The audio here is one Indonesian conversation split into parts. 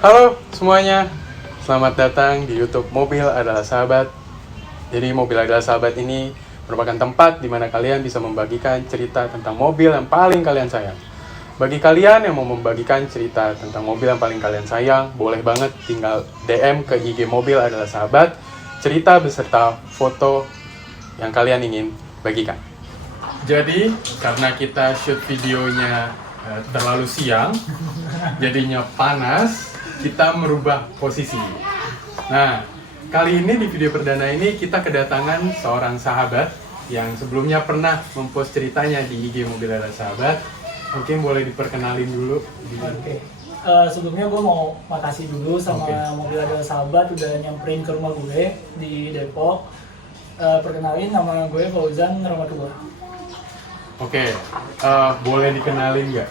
Halo semuanya, selamat datang di YouTube Mobil Adalah Sahabat. Jadi Mobil Adalah Sahabat ini merupakan tempat di mana kalian bisa membagikan cerita tentang mobil yang paling kalian sayang. Bagi kalian yang mau membagikan cerita tentang mobil yang paling kalian sayang, boleh banget tinggal DM ke IG Mobil Adalah Sahabat, cerita beserta foto yang kalian ingin bagikan. Jadi karena kita shoot videonya terlalu siang, jadinya panas, kita merubah posisi. Nah, kali ini di video perdana ini kita kedatangan seorang sahabat yang sebelumnya pernah mempost ceritanya di IG Mobil Adalah Sahabat. Mungkin boleh diperkenalin dulu. Oke. Sebelumnya gue mau makasih dulu sama Mobil Adalah Sahabat udah nyamperin ke rumah gue di Depok. Perkenalin, nama gue Fauzan Rahmatullah. Oke, boleh dikenalin nggak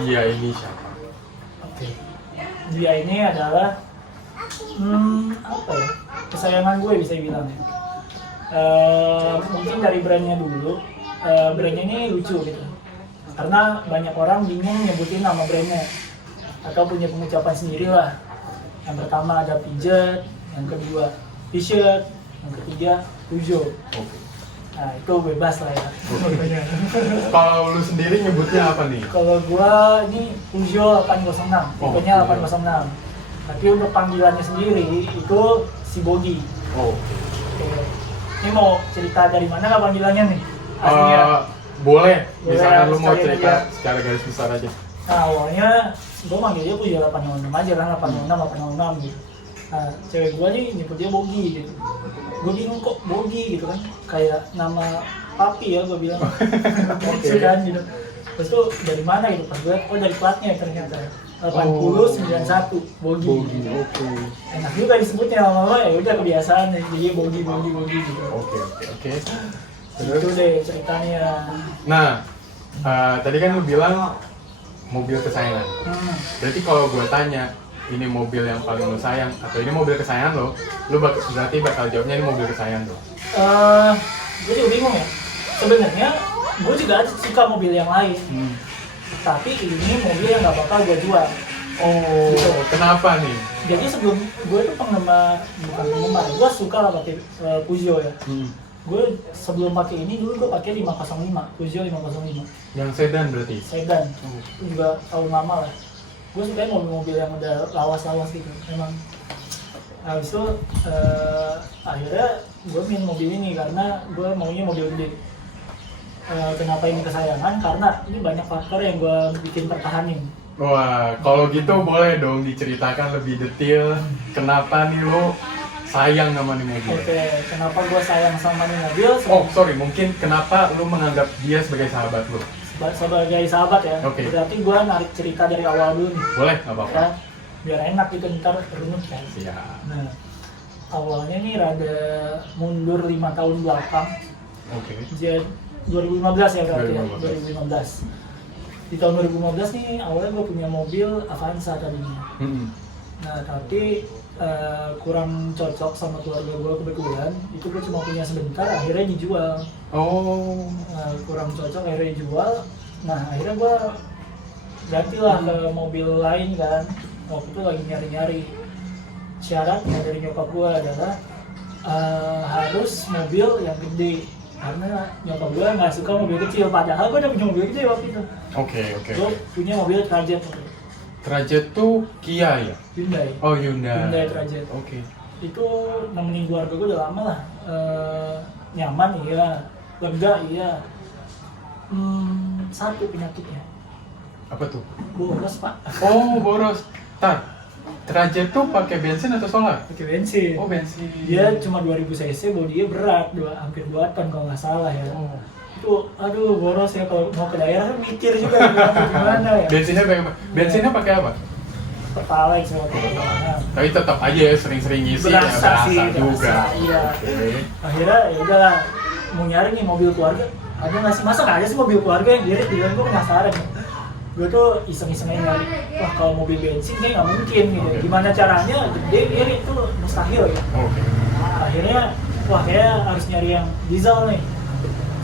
dia ini siapa? Oke. Dia ini adalah apa ya? Kesayangan gue bisa bilang. Mungkin dari brandnya dulu. Brandnya ini lucu gitu. Karena banyak orang bingung nyebutin nama brandnya atau punya pengucapan sendiri lah. Yang pertama ada Pijet, yang kedua T-shirt, yang ketiga Peugeot. Oke. Nah itu bebas lah ya. Kalau lu sendiri nyebutnya apa nih? Kalau gua ini Peugeot 806, tipenya 806. Tapi untuk panggilannya sendiri itu si Bogi. Oke. Ini mau cerita dari mana lah panggilannya nih? Aslinya. Boleh, misalkan lu mau sekali cerita aja. secara garis besar aja. Nah awalnya gue manggilnya Peugeot 806 aja kan, 806 gitu. Nah cewek gue nih nyebut dia Bogi gitu. Gue bingung kok Bogi gitu kan, kayak nama papi ya gue bilang. Lucu kan gitu. Terus tuh dari mana gitu, pas gue oh dari platnya ternyata 8091 Bogi. Oke. Enak juga disebutnya lama-lama, ya udah kebiasaan jadi Bogi gitu. Oke. Itu deh ceritanya. Nah, tadi kan lu bilang mobil kesayangan. Berarti kalau gue tanya, ini mobil yang paling lo sayang atau ini mobil kesayangan lo, berarti bakal jawabnya ini mobil kesayangan lo. Gue juga bingung ya. Sebenarnya gue juga suka mobil yang lain, tapi ini mobil yang nggak bakal gue jual. Oh, gitu. Kenapa nih? Jadi sebelum gue tuh bukan penggemar, gue suka lah pakai Peugeot ya. Gue sebelum pakai ini dulu gue pakai 505, Peugeot 505. Yang sedan berarti? Sedan. Itu juga tahun lama lah. Gue suka mobil-mobil yang udah lawas-lawas gitu, memang. Habis itu akhirnya gue milih mobil ini karena gue maunya mobil gede. Kenapa ini kesayangan? Karena ini banyak faktor yang gue bikin pertahanin. Wah, kalau gitu boleh dong diceritakan lebih detail kenapa nih lo sayang sama nih mobil. Oke, kenapa gue sayang sama nih mobil? Mungkin kenapa lo menganggap dia sebagai sahabat lo? Sebagai sahabat ya. Oke. Berarti gue narik cerita dari awal dulu nih. Boleh, nggak apa-apa. Ya, biar enak gitu ntar runut kan. Siap. Nah, awalnya nih rada mundur 5 tahun belakang. Oke. Jadi 2015 ya berarti 2015. 2015. Di tahun 2015 nih awalnya gue punya mobil Avanza tadinya. Nah tapi kurang cocok sama keluarga gue kebetulan. Itu gue cuma punya sebentar, akhirnya dijual. Kurang cocok akhirnya dijual. Nah akhirnya gue gantilah ke mobil lain kan. Waktu itu lagi nyari-nyari. Syaratnya dari nyokap gue adalah harus mobil yang gede. Karena nyokap gue nggak suka mobil kecil, padahal gue udah punya mobil gede waktu itu. Oke. Gue punya mobil Trajet. Trajet tuh Kia ya? Hyundai. Oh, Hyundai Trajet. Oke. Itu nemenin keluarga gue udah lama lah. Nyaman iya, lega iya. Satu penyakitnya. Apa tuh? Boros pak. Oh, boros. Trajet tuh pakai bensin atau solar? Pakai bensin. Oh, bensin. Dia cuma 2000 cc, bodinya berat, hampir 2 ton kalau nggak salah ya. Oh. Itu aduh boros ya, kalau mau ke daerah mikir juga gimana ya. Bensinnya pakai apa? Pertalite sih waktu itu. Tapi tetap aja ya sering-sering ngisi Berasa sih, juga. Iya. Oke. Akhirnya ya udahlah, mau nyari nih mobil keluarga. Ada nggak sih, masa nggak ada sih mobil keluarga yang irit? Bilang gue penasaran. Gue tuh iseng-isengnya nyari, wah kalau mobil bensin kayak nggak mungkin gitu. Gimana caranya gede irit tuh mustahil ya. Oke. Akhirnya wah kayak harus nyari yang diesel nih,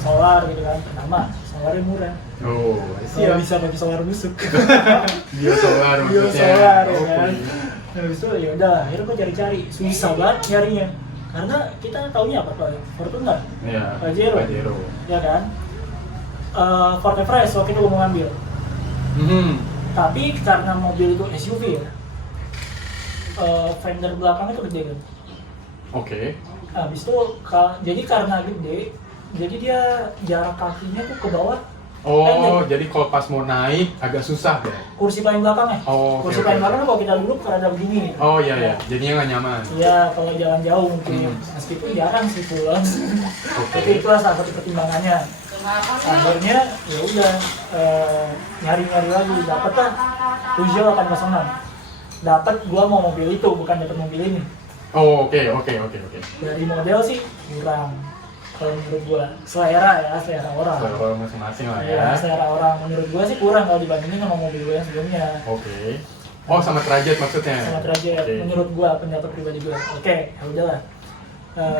solar gitu kan. Pertama solarnya murah. Oh, Iya bisa pakai solar busuk. Biosolar maksudnya. Biosolar ya kan. Habis itu ya udah, akhirnya gue cari-cari, susah banget nyarinya. Karena kita taunya apa Pak? Fortuner, Iya. Pajero, Pajero. ya kan? Ford Everest waktu itu gue mau ngambil. Tapi karena mobil itu SUV ya, fender belakangnya tuh gede kan. Oke. Habis itu jadi karena gede, jadi dia jarak kakinya tuh ke bawah. Oh, jadi kalau pas mau naik agak susah ya? Kursi paling belakangnya. Oh, kursi oke, paling oke. belakangnya kalau kita duduk rada begini. Oh iya Ya. ya, jadinya nggak nyaman. Iya, kalau jalan jauh mungkin. Meskipun jarang sih pulang. Tapi itulah salah satu pertimbangannya. Akhirnya ya udah nyari-nyari lagi, dapet lah Peugeot 806. Dapat gua mau mobil itu, bukan dapat mobil ini. Oh oke. Dari model sih kurang. Kalau menurut gua, selera orang. Kalau masing-masing lah Ya, ya. selera orang menurut gua sih kurang kalau dibandingin sama mobil gua yang sebelumnya. Oke. Oh sama derajat maksudnya? Sama derajat Oke. menurut gua, pendapat pribadi gua. Oke, ya udahlah.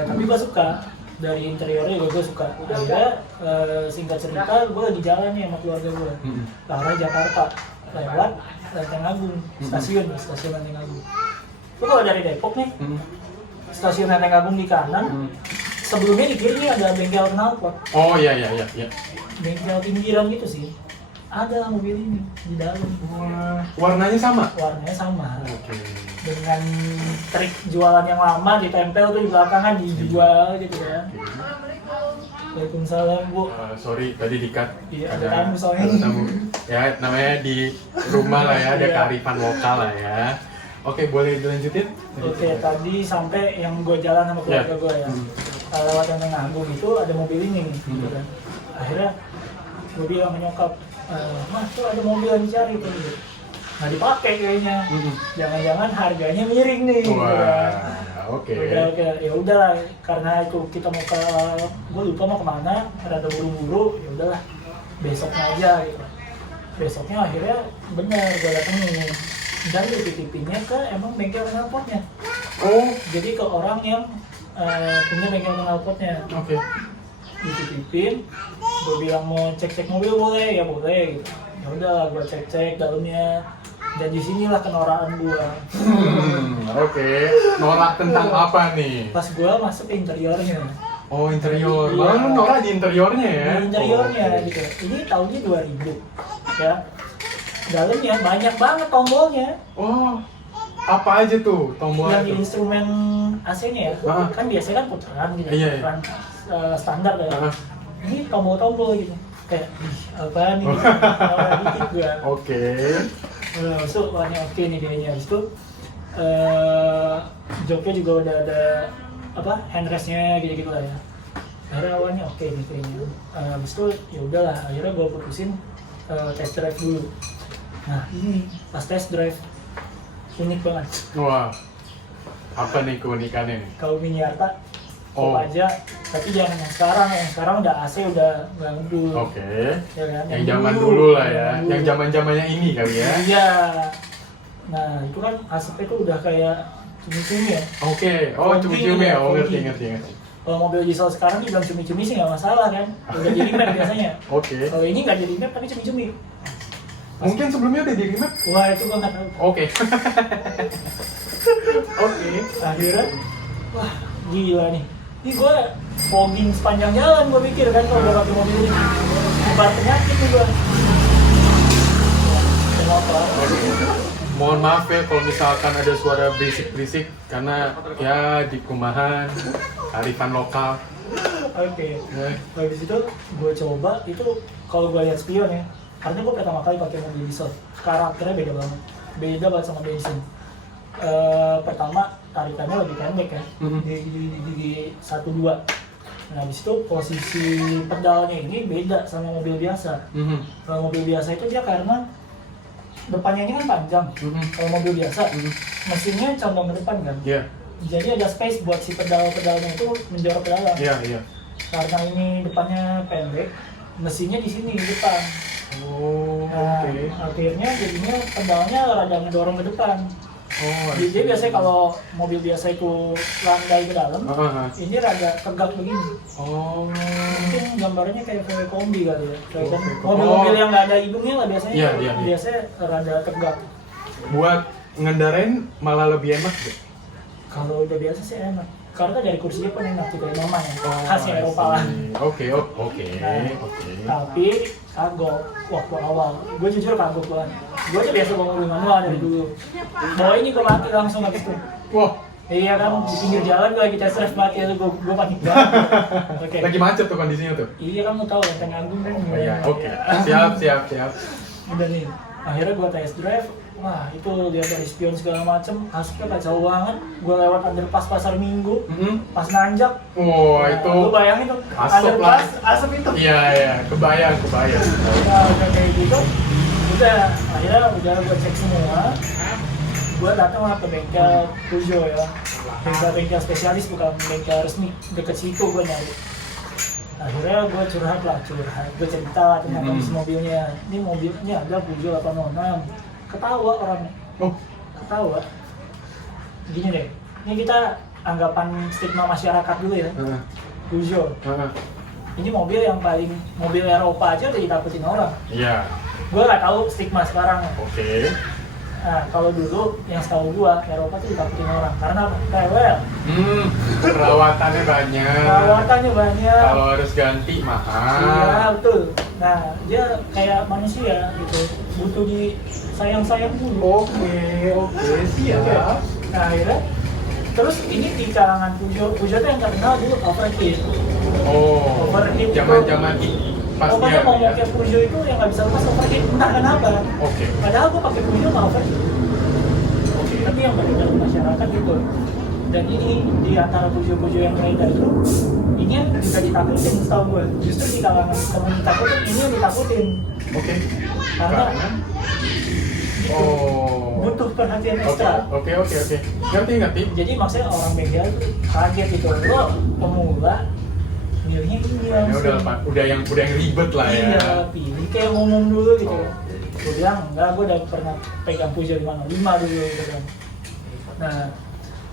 Tapi gua suka dari interiornya juga gua suka. Akhirnya singkat cerita gua lagi jalan nih sama keluarga gua ke arah Jakarta lewat Lenteng Agung, stasiun Lenteng Agung. Lu kalau dari Depok nih, stasiun Lenteng Agung di kanan, sebelumnya di kiri ada bengkel knalpot. Oh iya. Bengkel pinggiran gitu sih. Ada mobil ini di dalam. Warnanya sama? Warnanya sama. Oke. Dengan trik jualan yang lama ditempel tuh di belakangan dijual gitu ya. Waalaikumsalam Bu. Sorry tadi di-cut. Iya, ada tamu soalnya. Ada tamu. Ya namanya di rumah lah ya, ada Iya. kearifan lokal lah ya. Oke, boleh dilanjutin? Oke, tadi sampai yang gue jalan sama keluarga gue ya. Lewat Lenteng Agung itu ada mobil ini nih, gitu kan. Akhirnya gue bilang sama nyokap, Mas tuh ada mobil yang dicari tuh gitu. Nggak dipakai kayaknya. Jangan-jangan harganya miring nih. Gitu kan. Wah, oke. Ya udahlah, karena itu kita mau ke, gue lupa mau kemana, rada buru-buru, ya udahlah besoknya aja gitu. Besoknya akhirnya benar gue datengin dan dititipinnya ke emang bengkel knalpotnya. Oh, Jadi ke orang yang punya bengkel knalpotnya. oke. Dititipin, gue bilang mau cek-cek mobil boleh, ya boleh gitu. Ya udahlah gue cek-cek dalamnya. Dan di sinilah kenorakan gue. Oke. Norak tentang apa nih? Pas gue masuk ke interiornya. Oh, interior. Iya. Malah lu norak di interiornya ya? Di interiornya Oh, oke. gitu. Ini tahunnya 2000 ya. Dalamnya banyak banget tombolnya. Oh, apa aja tuh tombolnya Yang di tuh? instrumen AC-nya ya. Ah. Kan biasanya kan putaran gitu. Iya, iya. Putaran standar ya. Ah. Ini tombol-tombol gitu. Kayak apaan nih? Dikit gua. Oke. Masuk warnanya oke nih dianya. Habis itu joknya juga udah ada apa handrestnya gitu-gitu lah ya. Akhirnya awalnya oke nih kayaknya. Habis itu ya udahlah akhirnya gue putusin test drive dulu. Nah ini pas test drive unik banget. Wah, apa nih keunikannya nih? Kalau Miniarta Oh. aja, tapi jangan yang sekarang udah AC udah nggak ngedul. Oke. Ya kan? Yang zaman dulu lah ya, dulu. yang zaman-zamannya ini kali ya. Iya. Nah itu kan asapnya tuh udah kayak cumi-cumi ya. Oke, oh Fogging cumi-cumi ya, ya, oh fogging. ngerti. Kalau mobil diesel sekarang dibilang cumi-cumi sih nggak masalah kan, udah jadi map biasanya. Oke. Kalau ini nggak jadi map tapi cumi-cumi. Mungkin sebelumnya udah di remake? Wah itu gue nggak tahu. Oke. Oke. Akhirnya, wah gila nih. Ini gue fogging sepanjang jalan gue pikir kan kalau gue pakai mobil ini. Bubar penyakit nih gue. Kenapa? Mohon maaf ya kalau misalkan ada suara berisik-berisik karena ya di perumahan, kearifan lokal. Oke. Habis itu gue coba itu kalau gue lihat spion ya, karena gue pertama kali pakai mobil diesel, karakternya beda banget sama bensin. Pertama tarikannya lebih pendek ya, di 1-2. Nah habis itu posisi pedalnya ini beda sama mobil biasa. Kalau mobil biasa itu dia karena depannya ini kan panjang, kalau mobil biasa mesinnya condong ke depan kan. Iya. Jadi ada space buat si pedalnya itu menjorok ke dalam. Iya. Karena ini depannya pendek, mesinnya di sini di depan. Oh, Nah, oke. akhirnya jadinya pedalnya rada ngedorong ke depan. Oh, Jadi biasanya kalau mobil biasa itu landai ke dalam, ini rada tegak begini. Oh. Mungkin gambarnya kayak VW kombi kali ya. VW kombi. VW kombi. Mobil-mobil yang nggak ada hidungnya lah biasanya. Iya. Biasanya rada tegak. Buat ngendarain malah lebih enak deh. Kalau udah biasa sih enak. Karena dari kursinya pun enak tuh kayak nyaman ya. Khasnya I Eropa lah. see. Oke. Nah, tapi kagok waktu awal. Gue jujur kagok banget. Gue aja biasa bawa mobil manual dari dulu. Bawa ini gue mati langsung habis itu. Wah, Iya kan di pinggir jalan gue lagi test drive mati itu gue panik banget. Oke. lagi macet tuh kondisinya tuh. Iya kan lu tahu Lenteng Agung kan. Oh iya, oke. Siap. Udah nih. Akhirnya gue test drive. Wah itu dia dari spion segala macem, asapnya kacau banget. Gue lewat underpass Pasar Minggu, pas nanjak. Wah, itu Lu bayangin tuh, asap lah. underpass, asap itu. Iya, kebayang. Nah, udah kayak gitu, akhirnya gue cek semua. Gue datang lah ke bengkel Peugeot ya, bengkel spesialis bukan bengkel resmi, deket situ gue nyari. Akhirnya gue curhat, gue cerita lah tentang kondisi mobilnya. Ini mobilnya ada Peugeot 806. Ketawa orang, ketawa. Gini deh, ini kita anggapan stigma masyarakat dulu ya. Peugeot. Ini mobil yang paling mobil Eropa aja udah ditakutin orang. Iya. Gue nggak tahu stigma sekarang. Oke. Nah kalau dulu yang setahu gue Eropa tuh ditakutin orang karena apa? Rewel. Perawatannya banyak. Perawatannya banyak. Kalau harus ganti mahal. Iya betul. Nah dia kayak manusia gitu, butuh di sayang dulu. Oke, siap. Nah akhirnya terus ini di kalangan Peugeot tuh yang terkenal dulu overheat. Overheat itu Zaman pas pokoknya dia mau pakai Peugeot itu yang nggak bisa lepas overheat entah kenapa. Oke. Padahal gua pakai Peugeot nggak overheat. Tapi yang beredar di masyarakat gitu. Dan ini di antara Peugeot yang beredar itu ini yang juga ditakutin setahu gue. Justru di kalangan komunitas itu ini yang ditakutin. Oke. Karena butuh perhatian ekstra. Oke. Ngerti. Jadi maksudnya orang bengkel itu kaget gitu. Lo pemula milihnya ini langsung. Udah yang ribet lah ya. Iya, pilih kayak ngomong dulu gitu. Gue bilang enggak, gue udah pernah pegang Peugeot 505 dulu gitu kan. Nah,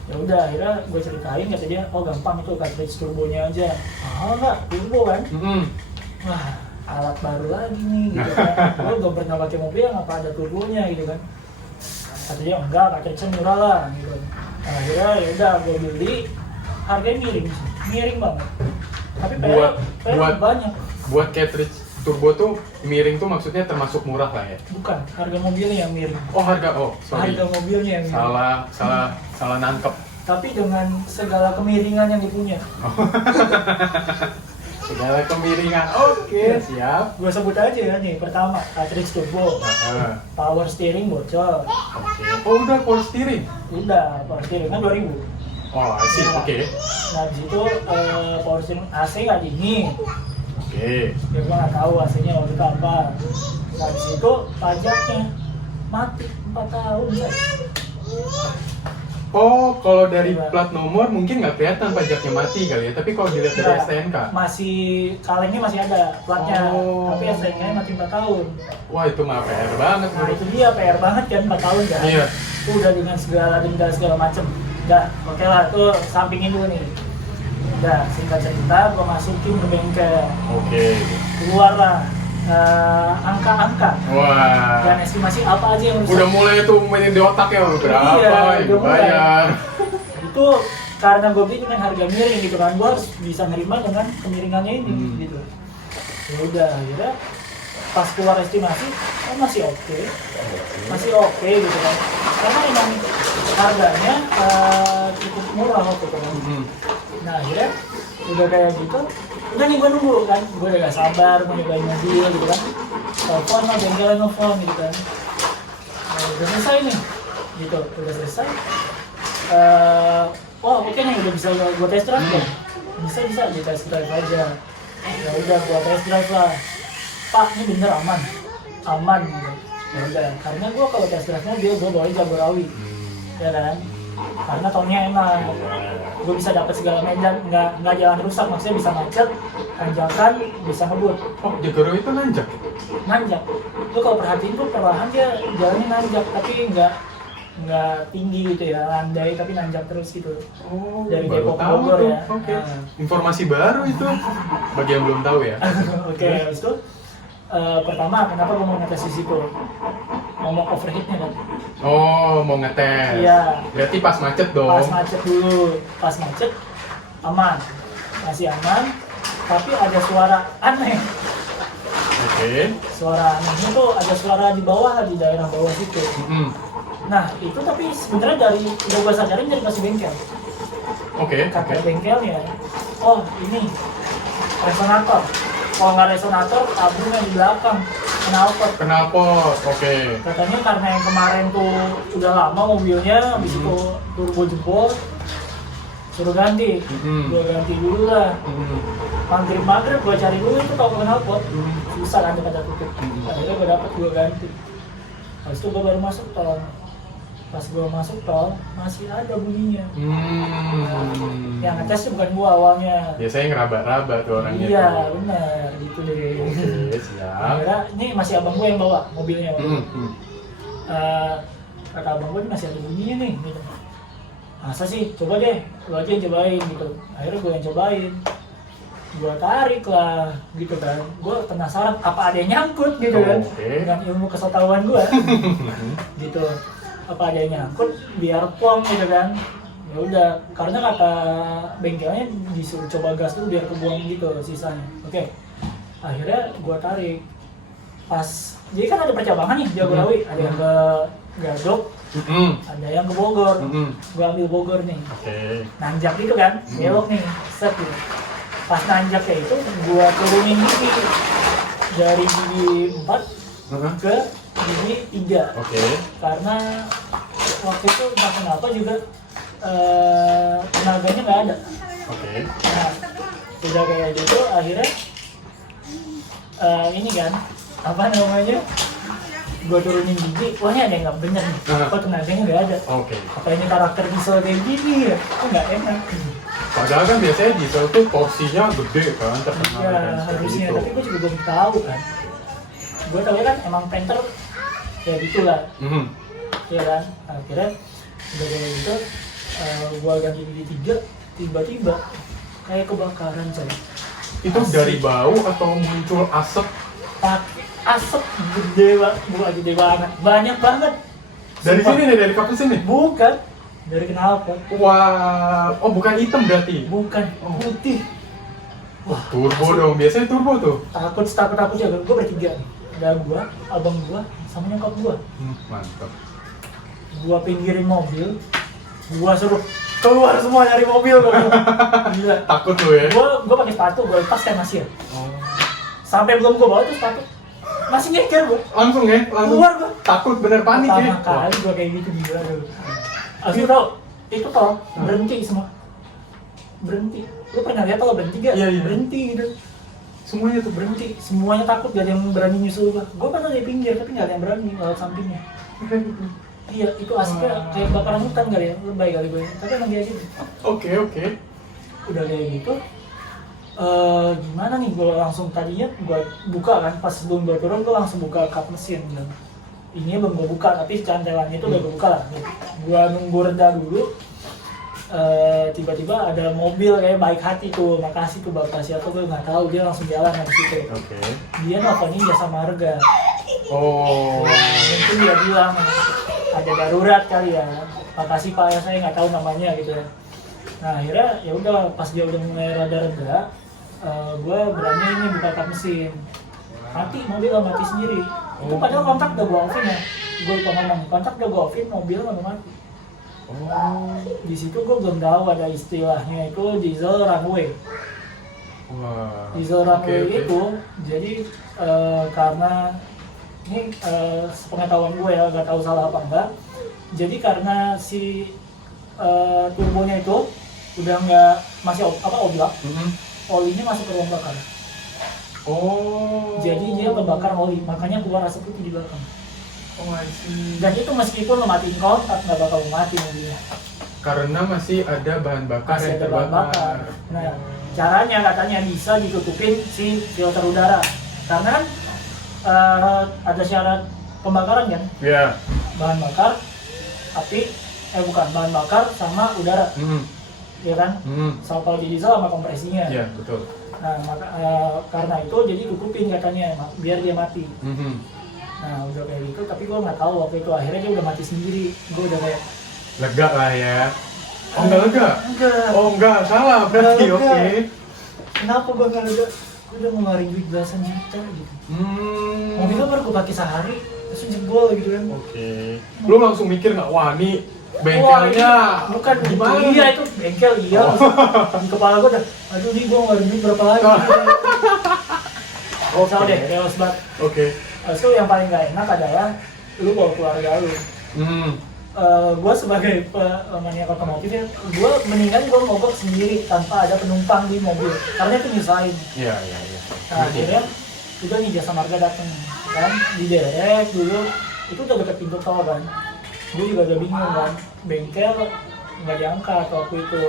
ya udah akhirnya gue ceritain, kata dia, oh gampang itu cartridge turbonya aja. Enggak, turbo kan? Wah, alat baru lagi nih gitu kan. Gue gak pernah pakai mobil apa ada turbonya gitu kan. Kata dia enggak, cartridge murah lah gitu. Nah, akhirnya ya udah gue beli, harganya miring banget. Tapi PR banyak. Buat cartridge turbo tuh miring tuh maksudnya termasuk murah lah ya? Bukan, harga mobilnya yang miring. Sorry. Harga mobilnya yang miring. Salah nangkep. Tapi dengan segala kemiringan yang dipunya. Segala kemiringan. Oke, siap. Gue sebut aja ya nih, pertama cartridge turbo, power steering bocor. Udah power steering? Udah, power steering kan 2000. Sih, oke. Nah di situ power steering AC nggak dingin. Oke. Ya gue nggak tahu AC-nya waktu itu apa. Nah di situ pajaknya mati 4 tahun. Kalau dari plat nomor mungkin nggak kelihatan pajaknya mati kali ya, tapi kalau dilihat dari STNK masih kalengnya masih ada platnya, tapi STNK-nya mati 4 tahun. Wah itu mah PR banget. Nah itu dia PR banget kan 4 tahun kan. Iya. Udah dengan segala denda segala macem. Udah oke lah, tuh sampingin dulu nih. Udah singkat cerita gue masukin ke bengkel. Oke. Keluar lah angka-angka. Wah. Dan estimasi apa aja yang rusak. Udah mulai tuh mainin di otak ya, berapa yang udah mulai. bayar. Itu karena gue beli dengan harga miring gitu kan, gue harus bisa nerima dengan kemiringannya ini gitu. Ya udah akhirnya pas keluar estimasi masih oke gitu kan, karena emang harganya cukup murah waktu itu kan. Nah akhirnya udah kayak gitu, udah nih gue nunggu kan, gue udah gak sabar mau nyobain mobil gitu kan, telepon lah bengkelnya nelfon gitu kan. Udah selesai nih gitu, udah selesai. Oke nih udah bisa gue test drive kan, bisa di test drive aja. Ya udah gue test drive lah, Pak ini bener aman gitu. Ya udah, karena gue kalau test drive mobil gue bawa Jagorawi, ya kan, karena tahunnya enak, gue bisa dapat segala medan, nggak jalan rusak, maksudnya bisa macet, tanjakan, bisa ngebut. Jagorawi itu nanjak? Nanjak, lu kalau perhatiin tuh perlahan dia jalannya nanjak, tapi nggak tinggi gitu ya, landai tapi nanjak terus gitu. Dari Depok ke Bogor ya. Oke. Informasi baru itu bagi yang belum tahu ya. Oke, habis itu pertama kenapa gue mau ngetes di situ? Ngomong overheatnya kan. Oh, mau ngetes. Iya. Berarti pas macet dong. Pas macet dulu, pas macet aman, masih aman, tapi ada suara aneh. Oke. Suara anehnya tuh ada suara di bawah, di daerah bawah situ. Nah itu tapi sebenarnya dari udah gue sadarin dari kasih bengkel. Oke. Kata bengkelnya, oh ini resonator. Kalau nggak resonator, tabungnya di belakang, knalpot. Knalpot, oke. Katanya karena yang kemarin tuh udah lama mobilnya, habis itu turbo jebol, suruh ganti. Gue ganti dulu lah. Maghrib gue cari dulu itu toko knalpot. Susah kan pada tutup. Akhirnya gue dapet, gue ganti. Habis itu gue baru masuk tol. Pas gue masuk tol, masih ada bunyinya. Yang ngetes tuh bukan gue awalnya. Biasanya ngeraba-raba tuh orangnya. Iya, tuh. benar, gitu deh. Oke, siap. Akhirnya, ini masih abang gue yang bawa mobilnya. Kata abang gue, ini masih ada bunyinya nih. Gitu. Masa sih, coba deh, lo aja yang cobain gitu. Akhirnya gue yang cobain. Gue tarik lah, gitu kan. Gue penasaran, apa ada yang nyangkut gitu kan. Dengan ilmu kesotawan gue. Gitu. Apa ada yang nyangkut, biar plong gitu kan. Ya udah, karena kata bengkelnya disuruh coba gas dulu biar kebuang gitu sisanya. Oke. Akhirnya gua tarik. Pas jadi kan ada percabangan nih Jagorawi, ada yang ke Gadok, ada yang ke Bogor. Gua ambil Bogor nih. Nanjak gitu kan, belok nih, set gitu. Pas nanjaknya itu gua turunin gigi dari gigi 4 ke gigi 3. Karena waktu itu entah kenapa juga tenaganya nggak ada. Nah, udah kayak gitu akhirnya ini kan apa namanya, gue turunin gigi, wah ini ada yang nggak bener nih, kok tenaganya nggak ada. Apa ini karakter diesel kayak gini ya, kok nggak enak. Padahal kan biasanya diesel tuh porsinya gede kan, terkenal ya kan harusnya, itu. tapi gue juga belum tahu kan. Gue tahu kan emang painter ya gitulah. Ya kan, akhirnya udah kayak gitu gue ganti gigi 3, tiba-tiba kayak kebakaran coy. Itu asik. Dari bau atau muncul asap? Asap gede banget, bukan gede banget, banyak banget. Dari sini nih, dari kampus sini? Bukan, dari knalpot. Wah, oh bukan hitam berarti? Bukan, putih. Wah, turbo dong, biasanya turbo tuh. Takut ya, gue bertiga nih. Ada gue, abang gue, sama nyokap gue. Mantap. Gue pinggirin mobil, gue suruh keluar semua dari mobil. Gila. Takut lu ya? Gue pakai sepatu, gue lepas kan masih ya. Sampai belum gue bawa itu sepatu, masih nyeker gue. Langsung ya? Langsung keluar gue. Takut, bener panik ya? Pertama kali gue kayak gitu gila dulu. Asli tau, itu tau, berhenti semua. Berhenti. Lu pernah lihat tau berhenti gak? Iya. Berhenti gitu. Semuanya tuh Berhenti, semuanya takut, gak ada yang berani nyusul gue. Gue pernah di pinggir, tapi gak ada yang berani lewat sampingnya. Iya, itu aslinya kayak bakaran hutan kali ya, lebay kali gue. Tapi emang dia gitu. Oke. Udah kayak gitu, gimana nih, gue langsung tadinya gue buka kan, pas sebelum gue turun gue langsung buka kap mesin kan. Ini belum gue buka, tapi cantelannya itu udah gue buka lah. Gue nunggu reda dulu, tiba-tiba ada mobil kayak baik hati tuh, makasih tuh bapak siapa gue nggak tahu, dia langsung jalan dari situ. Dia nelfonin jasa marga. Mungkin dia bilang ada darurat kali ya, makasih pak ya, saya nggak tahu namanya gitu ya. Nah akhirnya ya udah, pas dia udah mulai rada-reda, gue berani ini buka kap mesin, mati mobil mati sendiri. Itu padahal kontak udah gue offin ya, gue lupa ngomong, kontak udah gue offin, mobil nggak mati. Di situ gue belum tahu ada istilahnya itu diesel runway. Diesel runway itu jadi karena ini sepengetahuan gue ya, nggak tahu salah apa enggak. Jadi karena si turbonya itu udah nggak, masih oblak, olinya masuk ke ruang bakar. Jadi dia membakar oli, makanya keluar asap putih di belakang. I see. Dan itu meskipun lo matiin kontak nggak bakal mati mobilnya. Karena masih ada bahan bakar Masih yang ada bahan terbakar. bakar. Nah, caranya katanya bisa ditutupin si filter udara. Karena kan ada syarat pembakaran kan? Iya. Bahan bakar, api, bahan bakar sama udara. Ya kan? Sama kalau di diesel sama kompresinya. Iya, betul. Nah, karena itu jadi tutupin katanya biar dia mati. Nah udah kayak gitu, tapi gue nggak tahu waktu itu akhirnya dia udah mati sendiri. Gue udah kayak Lega lah ya. Oh enggak lega? enggak. Oh enggak, salah berarti. Enggak Oke. lega. Kenapa gue nggak lega? Gue udah ngeluarin duit belasan juta gitu. Mobilnya baru gue pakai sehari, terus jebol gitu kan. Oke. Lu langsung mikir nggak, wah ini Wah, bengkelnya ini bukan gimana? iya itu bengkel iya. Di kepala gue udah, aduh nih gue ngeluarin duit berapa lagi. Oh, salah deh, chaos banget. Oke. Terus tuh yang paling gak enak adalah lu bawa keluarga lu. Gue sebagai maniak otomotif ya, gue mendingan gue mogok sendiri tanpa ada penumpang di mobil karena itu nyusahin. Iya. Nah akhirnya juga nih jasa marga dateng kan, diderek dulu, itu udah deket pintu tol kan. Gue juga udah bingung kan, bengkel nggak diangkat waktu itu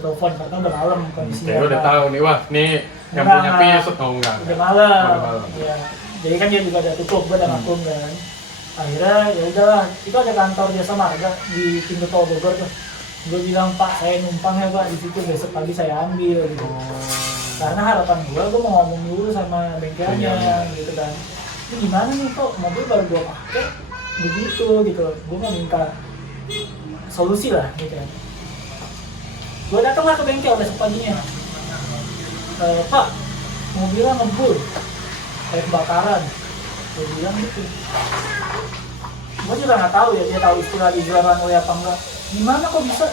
telepon karena udah malam kondisinya. Oke, udah kan. tahu nih, wah nih yang Enggak, punya enggak. pisut oh enggak. Udah malam. Udah malam. Iya. Jadi kan dia juga udah tutup, gue udah ngakum kan. Akhirnya ya udahlah, itu ada kantor jasa marga di pintu tol Bogor tuh. Gue bilang, Pak, saya numpang ya Pak di situ, besok pagi saya ambil gitu. Karena harapan gue mau ngomong dulu sama bengkelnya gitu kan. Ini gimana nih kok mobil baru gue pakai begitu gitu. Gue mau minta solusi lah gitu kan. Gue datanglah ke bengkel besok paginya. Pak, mobilnya ngebul, kayak kebakaran. Gue bilang gitu. Gue juga nggak tahu ya dia tahu istilah di jalan oleh apa enggak. Gimana kok bisa?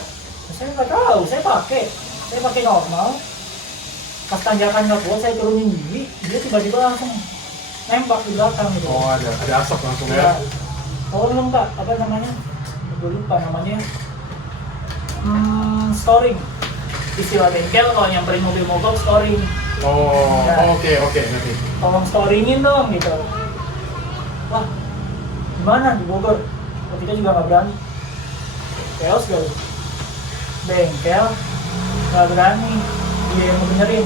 Saya nggak tahu. Saya pakai normal. Pas tanjakan nggak kuat, saya turunin gigi, dia tiba-tiba langsung nembak di belakang gitu. Oh ada asap langsung Ya. ya. Tahu belum Pak? Apa namanya? Gue lupa namanya. Storing. Istilah bengkel kalau nyamperin mobil mogok storing. Oh, Ya. oke nanti. Tolong storingin dong gitu. Wah, gimana di Bogor? Kita juga nggak berani. Chaos gak? Bengkel nggak berani. Dia yang mau benerin.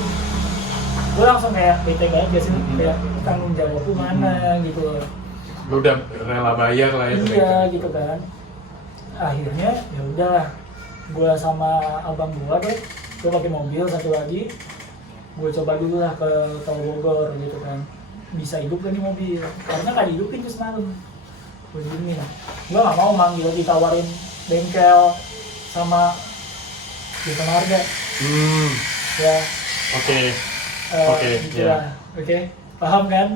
Gue langsung kayak bete banget biasanya kayak tanggung jawab tuh mana gitu. Lu udah rela bayar lah ya. Iya gitu kan. Akhirnya ya udahlah. Gue sama abang gue pakai mobil satu lagi. Gue coba dulu lah ke tol Bogor gitu kan. Bisa hidup gak nih mobil? Karena gak dihidupin tuh semalam. Gue diemin. Gue gak mau manggil ditawarin bengkel sama jasa marga. Ya. Oke. Gitu Ya. lah. Oke, paham kan?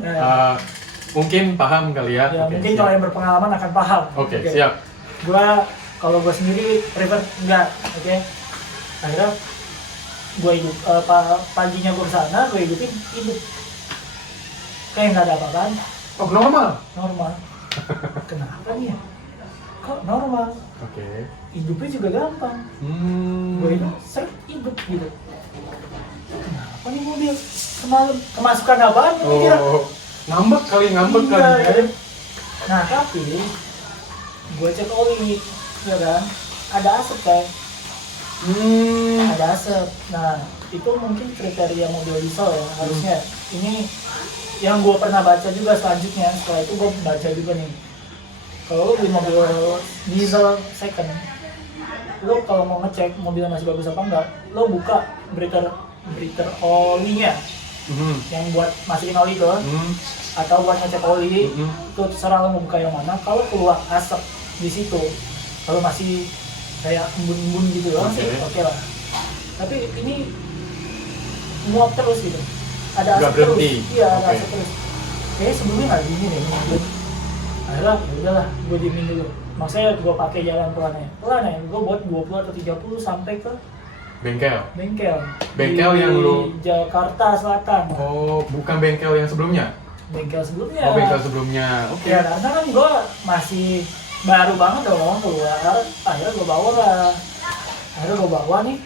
Mungkin paham kali ya. Ya Oke, mungkin siap. kalau yang berpengalaman akan paham. Oke, siap. Kalau gue sendiri prefer enggak, oke. Akhirnya gue hidup paginya gue kesana, gue hidup kayak nggak ada apa-apaan, Oh, normal. normal. Kenapa nih ya? Kok normal? Oke. Hidupnya juga gampang. Gue hidup seret hidup gitu. Kenapa nih mobil semalam kemasukan apaan kira? Oh, ngambek kali Iya, ya. ya. Nah tapi gue cek oli, ya kan, ada asap kayak, ada asap. Nah itu mungkin kriteria mobil diesel ya harusnya. Ini yang gue pernah baca juga selanjutnya. Setelah itu gue baca juga nih, kalau lo beli mobil diesel second, lo kalau mau ngecek mobilnya masih bagus apa enggak, lo buka breather olinya yang buat masukin oli tuh, atau buat ngecek oli, itu terserah lo mau buka yang mana. Kalau keluar asap di situ, kalau masih kayak embun-embun gitu loh, oke lah. Tapi ini muap terus gitu, ada Nggak asap terus. berhenti. Iya, ada Oke. asap terus. Kayaknya sebelumnya nggak gini deh. Akhirnya ya udahlah, gue diemin dulu. Maksudnya gue pakai jalan pelan ya. Gue buat 20 atau 30 sampai ke Bengkel. bengkel. Bengkel Di yang lu- Jakarta Selatan. Oh, bukan bengkel yang sebelumnya. Bengkel sebelumnya. Oh, bengkel sebelumnya. Oke. Ya karena kan gue masih baru banget dong keluar. Akhirnya gue bawa lah. Akhirnya gue bawa nih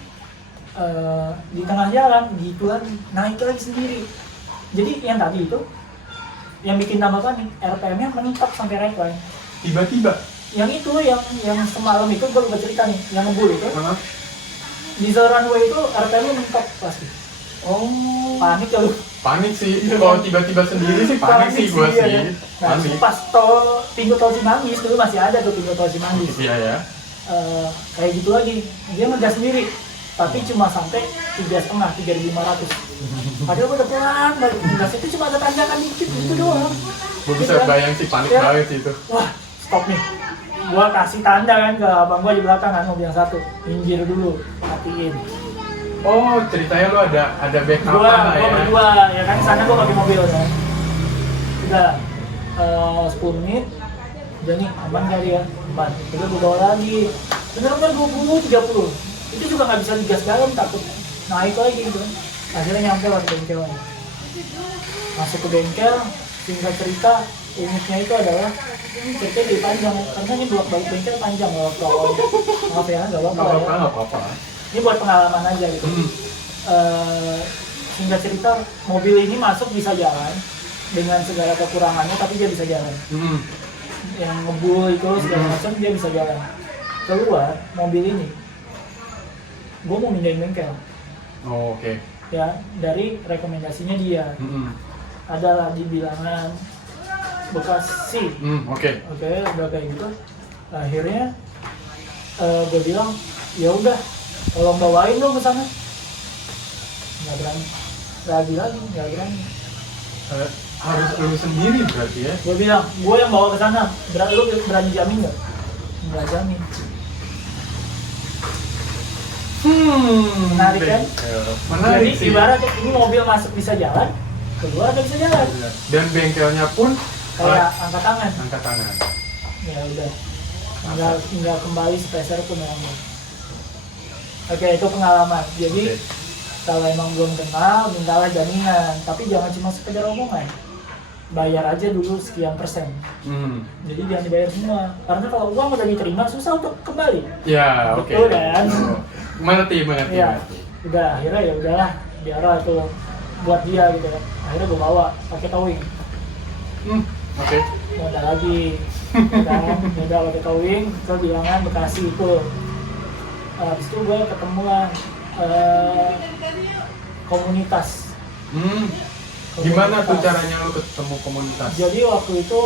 di tengah jalan gituan naik lagi sendiri. Jadi yang tadi itu yang bikin tambah panik, RPM-nya meningkat sampai red line. Tiba-tiba. Yang itu yang semalam itu gue lupa cerita nih, yang ngebul itu. Hah? Diesel runway itu RPM-nya meningkat pasti. Oh. Panik ya lu. Panik sih. Kalau tiba-tiba sendiri sih panik sih gua iya, sih. kan? Nah, Panik. pas pintu tol Cimanggis dulu masih ada tuh pintu tol Cimanggis. Iya ya. Kayak gitu lagi, dia ngegas sendiri, tapi cuma sampai 3,5, 3.500. Padahal gue udah pelan, ngegas itu cuma ada tanjakan dikit gitu doang. Gue bisa Gitu kan? bayang sih, panik Ya. banget sih itu. Wah, stop nih. Gua kasih tanda kan ke abang gua di belakang kan, mobil yang satu. Minggir dulu, matiin. Oh, ceritanya lu ada backup Gua ya? berdua, ya kan sana gua pakai mobil kan. Udah 10 menit, udah nih aman kali ya, aman. Udah gua bawa lagi. Bener-bener 20, 30. Itu juga nggak bisa digas dalam, takut naik lagi gitu kan. Akhirnya nyampe lah ke bengkelnya. Masuk ke bengkel, singkat cerita, uniknya itu adalah ceritanya lebih panjang, karena ini bolak balik bengkel panjang kalau awal. Maaf ya, nggak apa-apa Nggak ya. apa-apa, nggak apa-apa. Ini buat pengalaman aja gitu. Singkat cerita, mobil ini masuk bisa jalan dengan segala kekurangannya, tapi dia bisa jalan. Yang ngebul itu segala macam dia bisa jalan. Keluar mobil ini, gue mau mindahin bengkel. Oh, oke. Ya, dari rekomendasinya dia. Adalah di bilangan Bekasi. Oke. Oke, udah kayak gitu. Akhirnya gue bilang, ya udah, tolong bawain dong ke sana. Nggak berani. Lagi, nggak berani. Harus lu sendiri berarti ya? Gue bilang, gue yang bawa ke sana. Lu berani jamin nggak? Nggak jamin. Menarik kan? Menarik Jadi sih. ibaratnya ini mobil masuk bisa jalan, keluar nggak bisa jalan. Dan bengkelnya pun Kayak angkat tangan. angkat tangan. Ya udah, nggak kembali sepeser pun ya. Oke, itu pengalaman. Jadi Oke. kalau emang belum kenal, mintalah jaminan. Tapi jangan cuma sekedar omongan. Bayar aja dulu sekian persen. Jadi jangan dibayar semua. Karena kalau uang udah diterima, susah untuk kembali. Ya, oke. Betul kan? Mengerti. Iya. Udah, akhirnya ya udahlah, biarlah itu buat dia gitu kan. Akhirnya gue bawa pakai towing. Oke. Modal lagi. Dan udah pakai towing ke bilangan Bekasi itu. Habis itu gue ketemu lah komunitas. Gimana tuh caranya lu ketemu komunitas? Jadi waktu itu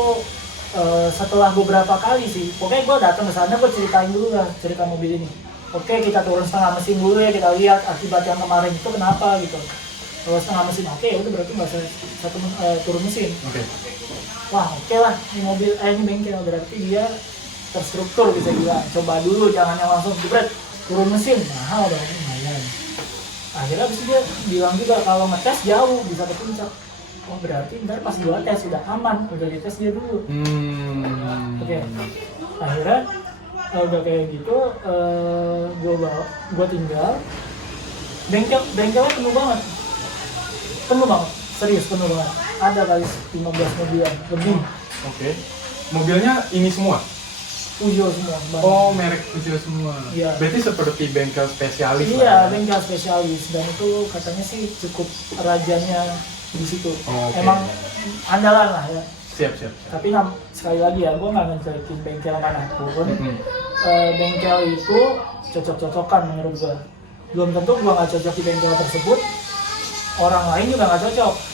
setelah beberapa kali sih, pokoknya gue datang ke sana, gue ceritain dulu lah cerita mobil ini. Oke, kita turun setengah mesin dulu ya, kita lihat akibat yang kemarin itu kenapa gitu. Kalau setengah mesin oke, ya udah berarti nggak usah turun mesin. Oke. Wah oke lah, ini mobil, ini bengkel berarti dia terstruktur bisa bilang. Coba dulu, jangan yang langsung jebret turun mesin, mahal dong, lumayan. Akhirnya abis itu dia bilang juga kalau ngetes jauh bisa ke puncak. Oh berarti ntar pas gua tes udah aman, udah dites dia dulu. Oke. Akhirnya udah kayak gitu, gua tinggal. Bengkelnya penuh banget, serius penuh banget. Ada kali 15 mobilan lebih. Oke. Mobilnya ini semua? Peugeot semua. Banyak. Oh, merek Peugeot semua. Iya. Berarti seperti bengkel spesialis Iya, lah ya? bengkel spesialis, dan itu katanya sih cukup rajanya di situ. Oh, oke. Emang andalan lah ya. Siap. Tapi sekali lagi ya, gue nggak ngejelekin bengkel manapun. Bengkel itu cocok-cocokan menurut gue. Belum tentu gue nggak cocok di bengkel tersebut, orang lain juga nggak cocok.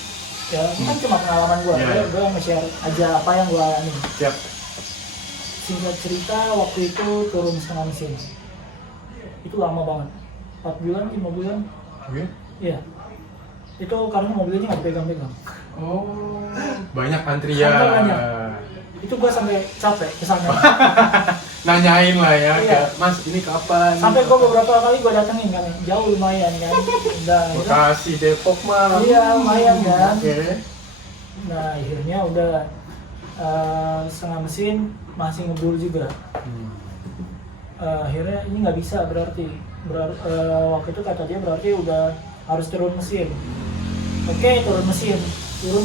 Ya, ini kan cuma pengalaman gue. Yeah. Gue nge-share aja apa yang gue alami. Siap. Singkat cerita, waktu itu turun setengah mesin. Itu lama banget. 4 bulan, 5 bulan. Oke. Iya. Itu karena mobilnya nggak dipegang-pegang. Oh, banyak antrian. Sampai banyak. Itu gua sampai capek kesana. Nanyain lah ya, Iya. kayak, Mas ini kapan? Sampai gua beberapa kali gua datengin kan, jauh lumayan kan. Udah, Bekasi, Depok mah. Iya, lumayan kan. Oke. Nah akhirnya udah setengah mesin masih ngebul juga. Akhirnya ini nggak bisa berarti. Waktu itu kata dia berarti udah harus turun mesin. Oke, turun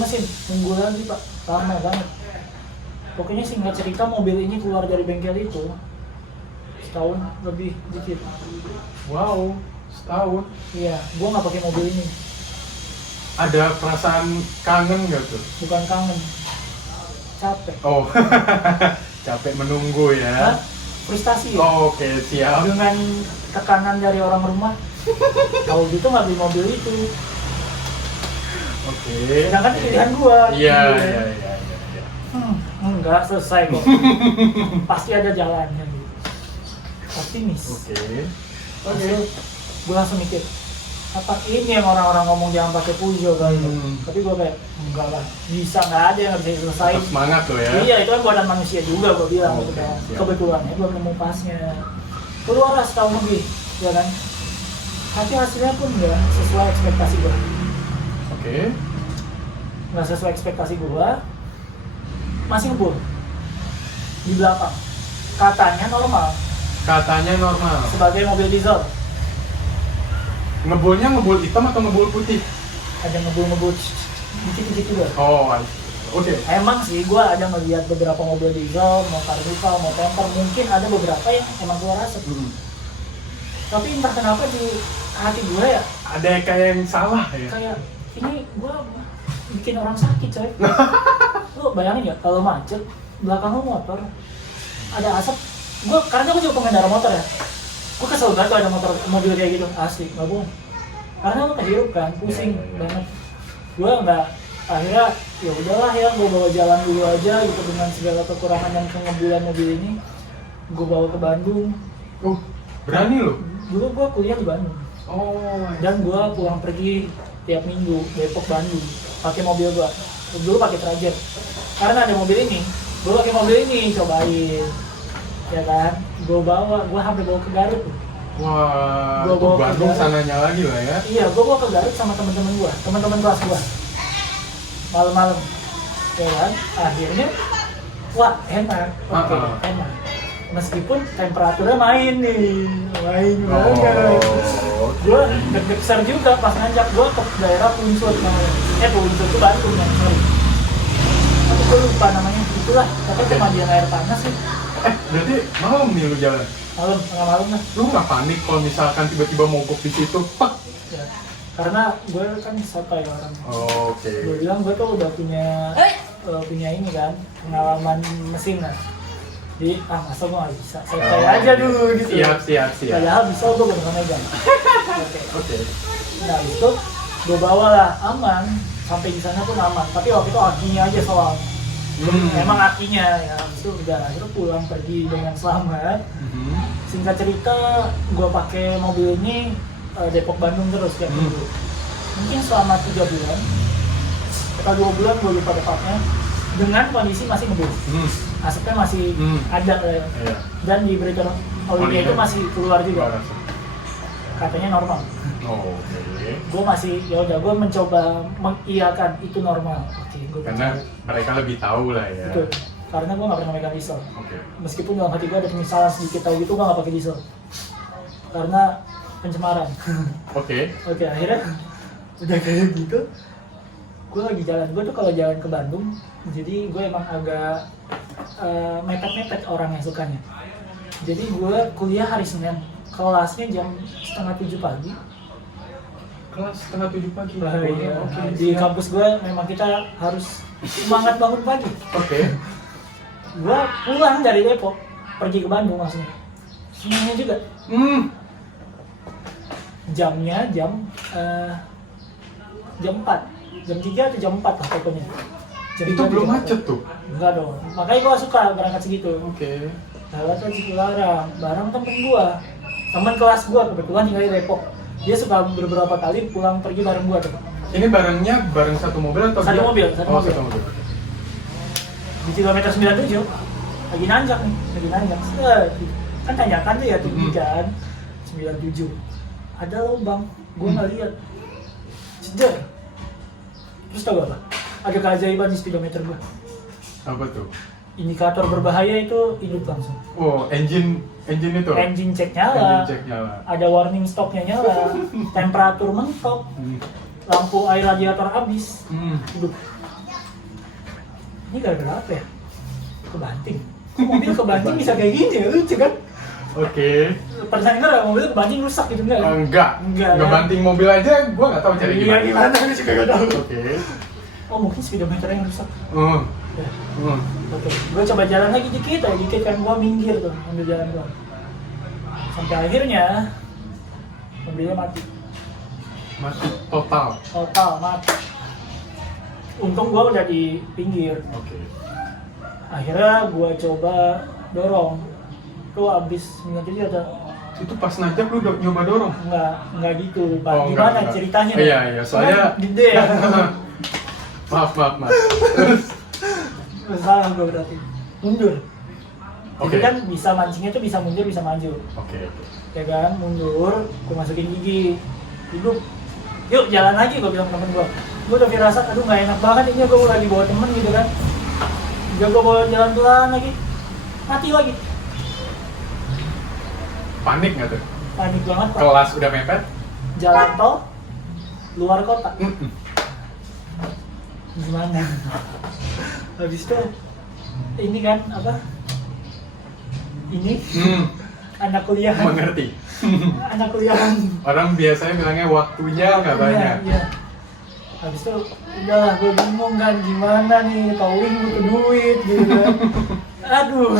mesin, tunggu lagi pak, lama banget. Pokoknya singkat cerita mobil ini keluar dari bengkel itu setahun lebih dikit. Wow, setahun. Iya, gua nggak pakai mobil ini. Ada perasaan kangen nggak tuh? Bukan kangen, capek. Oh, capek menunggu ya. Hah? Frustasi ya? Oh, oke, siap. Dengan tekanan dari orang rumah. Kalau gitu nggak beli mobil itu. Oke. Sedangkan pilihan gua. Iya. Enggak selesai kok. Pasti ada jalannya gitu. Optimis. Oke. Oke. Gue langsung mikir, apa ini yang orang-orang ngomong jangan pakai Peugeot kali ya. Tapi gue kayak enggak lah, bisa nggak ada yang bisa selesai. Semangat lo ya. Iya, itu kan buatan manusia juga gue bilang gitu kan. Siap. Kebetulannya gue nemu pasnya keluar setahun lebih, ya kan. Tapi hasilnya pun nggak sesuai ekspektasi gue. Oke. Nggak sesuai ekspektasi gue. Masih ngebul di belakang. Katanya normal sebagai mobil diesel. Ngebulnya ngebul hitam atau ngebul putih? Ada ngebul dikit-dikit juga. Oh, oke. Emang sih gue ada ngeliat beberapa mobil diesel, mau Carnival, mau Temper, mungkin ada beberapa yang emang keluar asap. Tapi entah kenapa di hati gue ya Ada kayak yang salah ya? kayak ini gue bikin orang sakit coy. Lu bayangin ya kalau macet belakang lu motor ada asap. Karena gue juga pengendara motor ya, gue kesel banget kalau ada mobil kayak gitu, asli nggak bohong. Karena lu kehirup kan, pusing banget. Gue nggak, akhirnya ya udahlah ya, gue bawa jalan dulu aja gitu dengan segala kekurangan yang pengebulan mobil ini. Gue bawa ke Bandung. Berani lo? Dulu gue kuliah di Bandung. Dan gue pulang pergi tiap minggu Depok Bandung pakai mobil gue. Dulu pakai Trajet. Karena ada mobil ini, gue pakai mobil ini cobain, ya kan. Gue hampir bawa ke Garut. Wah, Gua itu bawa ke Bandung Garut. sananya lagi lah ya. Iya, gue bawa ke Garut sama teman-teman kelas gue. Malam-malam, ya kan. Akhirnya, wah enak, oke, enak. Meskipun temperaturnya main banget. Gue deg-degan juga pas ngajak gue ke daerah Punclut namanya. Punclut itu Bandung yang sorry. Tapi gue lupa namanya, itulah. Tapi pemandian air panas sih. Berarti malam nih lu jalan? Malam, tengah malam lah. Lu nggak panik kalau misalkan tiba-tiba mogok di situ? Pak. Ya. Karena gue kan sotoy orang. Oke. Gue bilang gue tuh udah punya ini kan, pengalaman mesin lah. Jadi, masa gue gak bisa, saya aja dulu gitu. Siap. Padahal bisa gue bener megang. Oke. Nah itu gue bawa lah, aman. Sampai di sana pun aman. Tapi waktu itu akinya aja soal. Memang akinya ya, itu udah akhirnya pulang pergi dengan selamat. Singkat cerita, gue pakai mobil ini Depok Bandung terus tiap minggu. Mungkin selama 3 bulan atau 2 bulan, gue lupa tepatnya. Dengan kondisi masih ngebul, asapnya masih ada ya. Dan di berita olinya itu masih keluar juga. Katanya normal. Gue masih ya udah, gue mencoba mengiyakan itu normal. Karena mereka lebih tahu lah ya. Betul. Karena gue nggak pernah megang diesel. Meskipun dalam hati gue ada penyesalan sedikit tahu gitu, gue nggak pakai diesel. Karena pencemaran. Oke, akhirnya udah kayak gitu. Gue lagi jalan, gue tuh kalau jalan ke Bandung, jadi gue emang agak mepet-mepet orang yang sukanya. Jadi gue kuliah hari Senin, kelasnya jam 6:30 pagi. Kelas 6:30 pagi? Iya. Di kampus gue memang kita harus semangat bangun pagi. Gue pulang dari Depok, pergi ke Bandung maksudnya. Semuanya juga. Jamnya jam 4. Jam 3 atau jam 4 lah pokoknya. Itu belum macet tuh? Enggak dong, makanya gue suka berangkat segitu. Lewat ke Cipularang, bareng temen gue, teman kelas gue kebetulan tinggal di Depok. Dia suka beberapa kali pulang pergi bareng gue tuh. Ini barengnya bareng satu mobil atau? Satu mobil. Satu mobil. Di kilometer 97, lagi nanjak. Kan tanjakan tuh ya tinggi kan, 97. Ada lubang, gue nggak lihat. Jedar. Terus tau gak apa? Ada keajaiban di speedometer gue. Apa tuh? Indikator berbahaya itu hidup langsung. Engine itu? Engine check nyala. Ada warning stopnya nyala. Temperatur mentok. Lampu air radiator habis. Hidup. Ini gara-gara apa ya? Kebanting. Mobil kebanting bisa kayak gini ya, lucu kan? Pernah denger gak mobil kebanting rusak gitu enggak? Enggak. Ngebanting mobil aja gua nggak tahu cara gimana. Iya gimana, gue juga nggak tahu. Mungkin speedometernya yang rusak. Gue coba jalan lagi dikit kan, gue minggir tuh ambil jalan gue. Sampai akhirnya mobilnya mati. Total mati. Untung gue udah di pinggir. Akhirnya gue coba dorong. Tuh abis minyak jadi ada Itu pas najak lu udah nyoba dorong? Enggak gitu, Pak. Oh, Gimana enggak. ceritanya? Iya, soalnya Kan gede ya. maaf. Terus Salah gue berarti. Mundur. Oke. Jadi kan bisa mancingnya tuh bisa mundur, bisa maju. Oke. Ya kan, mundur, gue masukin gigi. Hidup. Yuk jalan lagi, gue bilang temen gue. Gue udah firasat, aduh gak enak banget ini gue lagi bawa temen gitu kan. Juga gue bawa jalan pelan lagi. Mati lagi. Panik nggak tuh? Panik banget, Pak. Kelas udah mepet? Jalan tol, luar kota. Mm-mm. Gimana? Habis itu, ini kan, apa? Ini, anak kuliahan. Mengerti. Anak kuliahan. Orang biasanya bilangnya waktunya nggak banyak. Iya. Habis itu, udah gue bingung kan, gimana nih, towing butuh duit gitu kan. Aduh.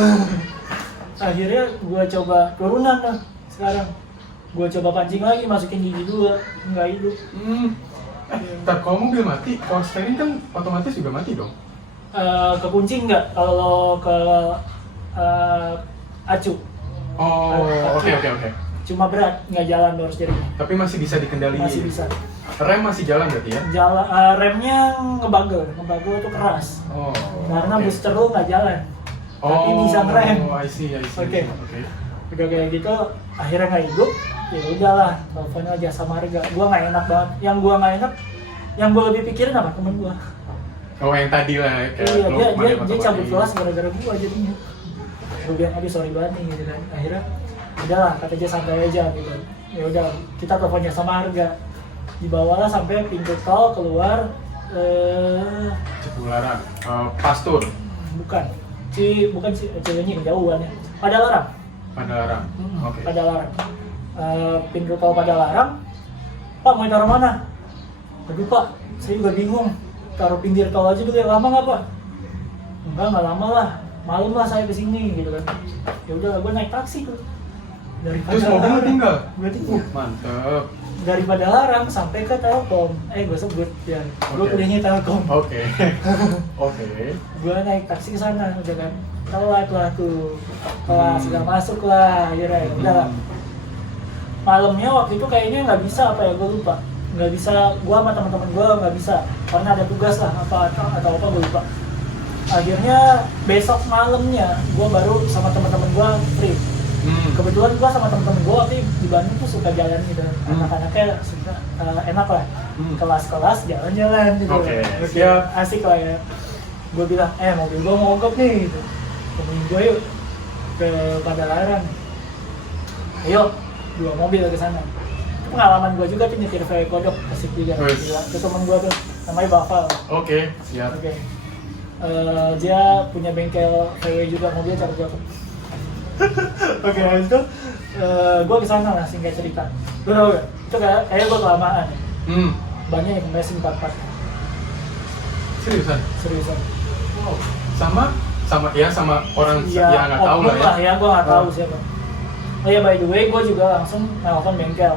Akhirnya gue coba turunan lah sekarang. Gue coba pancing lagi, masukin gigi dua, nggak hidup. Ntar kalau mobil mati, kalau steering kan otomatis juga mati dong? Kekunci nggak kalau ke acu. Oh, oke. Cuma berat, nggak jalan power steering. Tapi masih bisa dikendaliin? Masih bisa. Rem masih jalan berarti ya? Jalan, remnya ngebagel tuh keras. Oh, Karena oke. booster lu nggak jalan. Tapi bisa ngerem. Oh, I see. Oke. Udah kayak gitu, akhirnya nggak hidup. Ya udahlah, telepon aja sama Marga. Gua nggak enak banget. Yang gua nggak enak, yang gua lebih pikirin apa temen gua. Oh, yang tadi lah kayak Iya, lu dia mati-mati. cabut kelas gara-gara gua jadinya. Gua bilang aduh sorry banget nih gitu kan. Akhirnya udahlah, kata dia santai aja gitu. Ya udah, kita teleponnya sama Marga. Dibawalah sampai pintu tol keluar. Cipularang, Pastur, Bukan sih ceweknya kejauhan ya. Padalarang. Padalarang. Oke. Padalarang. Pintu tol Padalarang. Pak mau taruh mana? Aduh Pak, saya juga bingung. Taruh pinggir tol aja dulu ya, lama nggak Pak? Enggak lama lah. Malam lah saya kesini gitu kan. Ya udah, gue naik taksi tuh. Dari Terus mobil lu tinggal? Gue tinggal. Mantep. Dari Padalarang sampai ke Telkom. Gue sebut ya. Gue Oke. kuliahnya Telkom. Oke. Gue naik taksi ke sana udah kan. Telat lah tuh. Kelas sudah masuk lah. Akhirnya ya udah lah. Malamnya waktu itu kayaknya nggak bisa apa ya, gue lupa. Nggak bisa, gue sama teman-teman gue nggak bisa karena ada tugas lah atau apa gue lupa. Akhirnya besok malamnya gue baru sama teman-teman gue free. Kebetulan gue sama teman-teman gue waktu di Bandung tuh suka jalan gitu. Anak-anaknya suka enak lah. Kelas-kelas jalan-jalan gitu. Oke, siap. Asik lah ya. Gue bilang, mobil gue mogok nih gitu. Temenin gue yuk ke Padalarang. Ayo, 2 mobil ke sana. Itu pengalaman gue juga tuh nyetir VW Kodok, asik juga. Wes. Gila. Itu temen gue tuh, namanya Bafal. Oke, siap. Oke. Dia punya bengkel VW juga, mobil cakep-cakep. Oke, habis itu gue kesana lah, singkat cerita. Lu tau gak? Itu kayak gue kelamaan. Banyak yang mesin 44. Seriusan. Wow. Sama orang yang nggak tahu oknum lah ya. Gue nggak tahu siapa. Oh ya, by the way, gue juga langsung nelfon bengkel.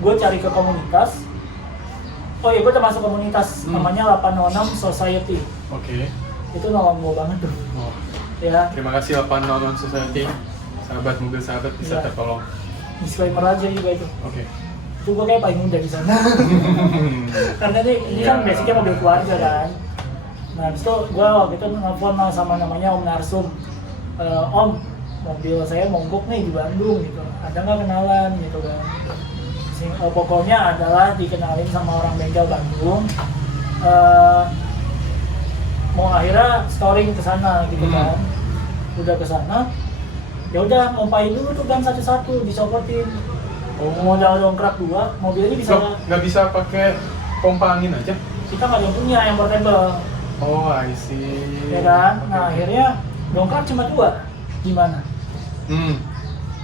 Gue cari ke komunitas. Oh iya, gue termasuk komunitas namanya 806 Society. Oke. Itu nolong gue banget tuh. Oh. Ya, Terima kasih 806 Society. Sahabat mobil sahabat bisa Iya. tertolong. disclaimer aja juga itu. Oke. Itu gue kayak paling muda di sana. Karena ini kan Iya. basicnya mobil keluarga kan. Nah, habis itu gue waktu itu nelfon sama namanya Om Narsum. Om, mobil saya mogok nih di Bandung gitu. Ada nggak kenalan gitu kan? Pokoknya adalah dikenalin sama orang bengkel Bandung. Mau akhirnya storing ke sana gitu kan. Udah ke sana, ya udah ngompain dulu tuh ban satu-satu dicopotin. Modal dongkrak 2, mobil ini bisa nggak bisa pakai pompa angin aja? kita nggak ada punya yang portable. Oh, I see. Ya kan? Oke, Nah, oke. akhirnya dongkrak cuma 2. Gimana?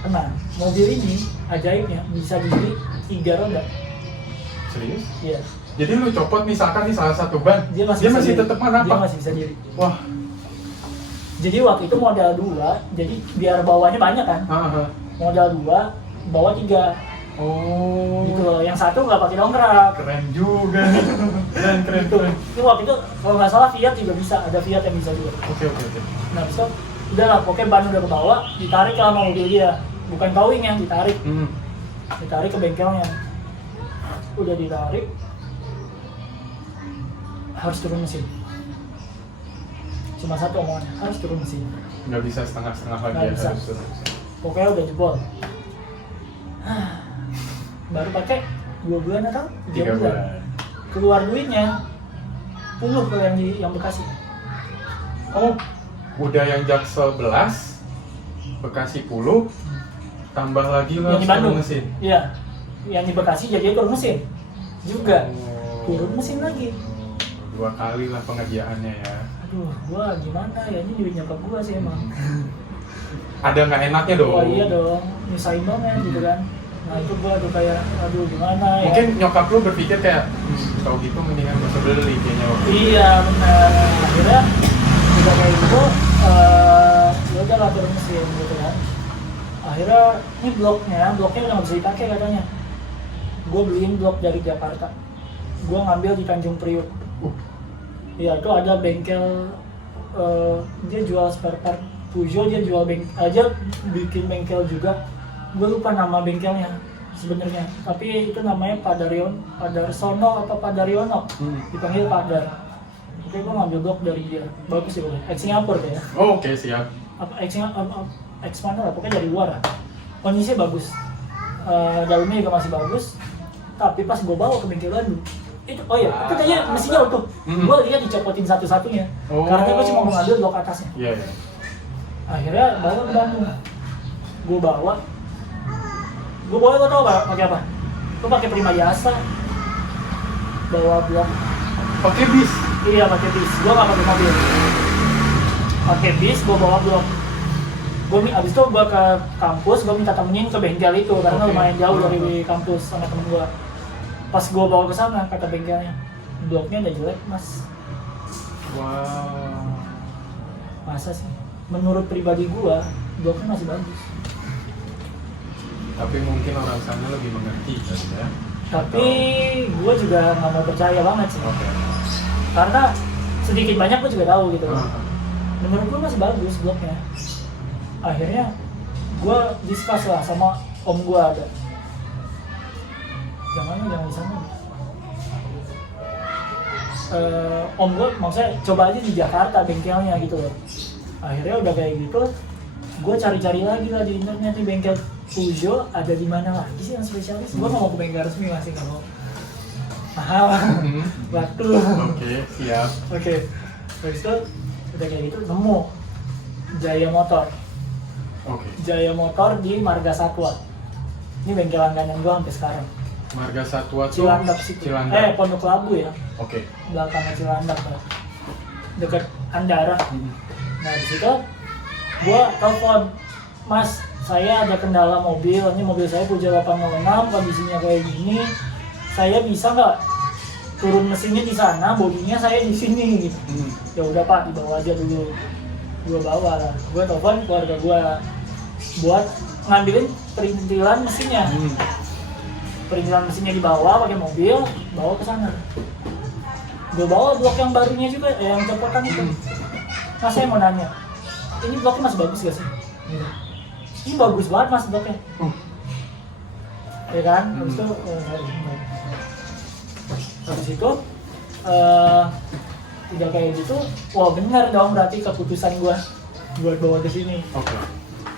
Tenang, mobil ini ajaibnya bisa diri 3 roda. Serius? Iya. Jadi lu copot misalkan di salah satu ban, Dia masih bisa tetap diri. Dia apa? masih bisa diri. Wah. Jadi waktu itu modal 2, jadi biar bawahnya banyak kan. Modal 2, bawah 3. Oh. Gitu loh. Yang satu nggak pakai dongkrak. Keren juga nih. Keren. Gitu. Itu waktu itu kalau nggak salah Fiat juga bisa, ada Fiat yang bisa juga. Oke. Nah, besok udah lah, pokoknya ban udah ke bawah, ditarik lah sama mobil dia. bukan towing yang ditarik ke bengkelnya. Udah ditarik, harus turun mesin. Cuma satu omongannya, harus turun mesin. Nggak bisa setengah-setengah lagi Nggak ya, bisa. harus turun. Pokoknya udah jebol. Baru pakai 2 bulan atau 3 bulan. Keluar duitnya puluh ke yang Bekasi. Oh, udah yang Jaksel belas, Bekasi 10, tambah lagi lo Yang di Bandung. turun mesin. Iya, yang di Bekasi jadi turun mesin juga. Oh. Turun mesin lagi. 2 kali lah pengerjaannya ya. Aduh, gua gimana ya, ini duit nyokap gua sih emang. Ada nggak enaknya dong? Oh iya dong, nyusahin banget gitu kan. Nah itu gua tuh kayak, aduh gimana ya. Mungkin nyokap lu berpikir kayak, kalau gitu mendingan gak usah beli kayaknya waktu itu. Iya benar. Akhirnya udah kayak gitu, ya udah lah turun mesin gitu kan. Akhirnya ini bloknya udah nggak bisa dipakai katanya. Gue beliin blok dari Jakarta. Gue ngambil di Tanjung Priuk. Iya itu ada bengkel, dia jual spare part Peugeot, dia bikin bengkel juga. Gue lupa nama bengkelnya sebenarnya, tapi itu namanya Padarsono apa Padaryono, dipanggil Padar. Oke, gue ngambil blok dari dia, bagus sih, ex Singapura ya. Oh, oke, siap. Apa ex mana lah, pokoknya dari luar lah. Kondisinya bagus, dalamnya juga masih bagus. Tapi pas gue bawa ke bengkel Bandung, itu itu kayaknya mesinnya utuh. Gue lihat dicopotin satu-satunya, karena gue cuma mau ngambil blok atasnya. Iya. Akhirnya bawa ke Bandung, gue bawa lo tau gak pakai apa? Gue pakai Prima Jasa, bawa blok. Pakai bis? Iya pakai bis, gue nggak pakai mobil. Pakai bis, gue bawa blok. Abis itu gue ke kampus, gue minta temenin ke bengkel itu karena lumayan jauh dari kampus sama temen gue. Pas gue bawa ke sana, kata bengkelnya, bloknya udah jelek mas. Wow. Masa sih? Menurut pribadi gue, bloknya masih bagus. Tapi mungkin orang sana lebih mengerti kan ya? Tapi gue juga nggak mau percaya banget sih. Oke. Karena sedikit banyak gue juga tahu gitu. Menurut gue masih bagus bloknya. Akhirnya gue discuss lah sama om gue ada. Jangan di sana. Om gue maksudnya coba aja di Jakarta bengkelnya gitu loh. Akhirnya udah kayak gitu, gue cari-cari lagi lah di internet nih bengkel Peugeot ada di mana lagi sih yang spesialis. Gue nggak mau ke bengkel resmi, masih nggak mau. Mahal, waktu. Oke, siap. Oke, habis itu udah kayak gitu nemu Jaya Motor. Oke. Jaya Motor di Marga Satwa. Ini bengkel langganan gue sampai sekarang. Marga Satwa tuh Cilandak situ. Cilandak. Pondok Labu ya. Oke. Belakangnya Cilandak ya. Dekat Andara. Nah di situ gue telepon, Mas, saya ada kendala mobil. Ini mobil saya Peugeot 806, kondisinya kayak gini. Saya bisa nggak turun mesinnya di sana, bodinya saya di sini gitu. Ya udah Pak, dibawa aja dulu. Gue bawa lah. Gue telepon keluarga gue buat ngambilin perintilan mesinnya. Perintilan mesinnya dibawa pakai mobil, bawa ke sana. Gue bawa blok yang barunya juga, yang copotan itu. Mas, saya mau nanya, ini bloknya masih bagus gak sih? Gitu. Ini bagus banget mas bloknya. Ya kan? Habis itu udah kayak gitu, wah bener dong berarti keputusan gua buat bawa ke sini. Oke.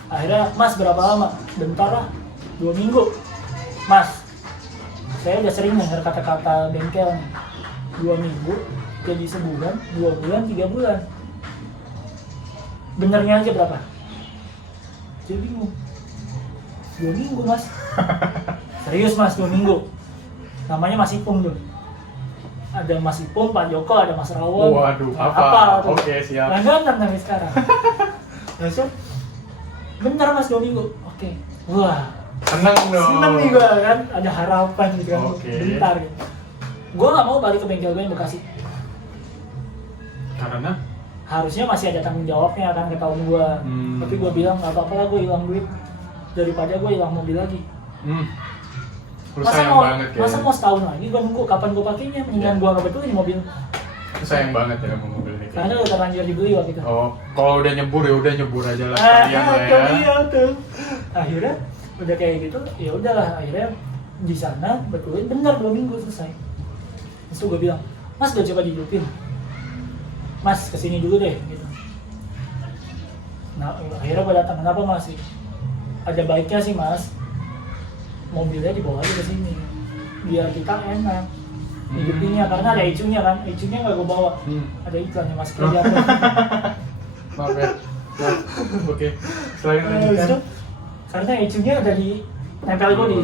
Akhirnya, Mas berapa lama? Bentar lah, 2 minggu. Mas, saya udah sering dengar kata-kata bengkel nih. 2 minggu, jadi sebulan, 2 bulan, 3 bulan. Benernya aja berapa? Jadi bingung. 2 minggu mas. Serius mas, 2 minggu. Namanya Mas Ipung tuh. Ada Mas Ipung, Pak Joko, ada Mas Rawon. Waduh, apa tuh? Oke, siap. Langganan sampai sekarang. Terus, bener mas 2 minggu. Oke. Wah, Seneng dong. seneng nih gua kan, ada harapan gitu kan. Oke. Bentar gitu. Gua nggak mau balik ke bengkel gue yang Bekasi. Karena? Harusnya masih ada tanggung jawabnya kan ke tahun gua. Tapi gua bilang nggak apa-apa lah, gua hilang duit daripada gua hilang mobil lagi. Lu sayang banget ya. Masa mau setahun lagi gua nunggu kapan gua pakainya, mendingan gua nggak betulin mobil. Lu sayang banget ya sama mobil ini. Karena udah terlanjur dibeli waktu itu. Oh, kalau udah nyebur ya udah nyebur aja lah sekalian lah ya. Iya tuh. Akhirnya udah kayak gitu, ya udahlah. Akhirnya di sana betulin benar 2 minggu selesai. Terus gue bilang, Mas udah coba dihidupin. Mas kesini dulu deh gitu. Nah akhirnya gue datang, kenapa Mas? Ada baiknya sih Mas, mobilnya dibawa aja ke sini biar kita enak hidupinnya, karena ada icunya kan, icunya nggak gue bawa, ada iklannya Mas kerja. Maaf ya. Nah, oke. Selain Habis lanjutkan. itu, karena icunya ada di nempel body,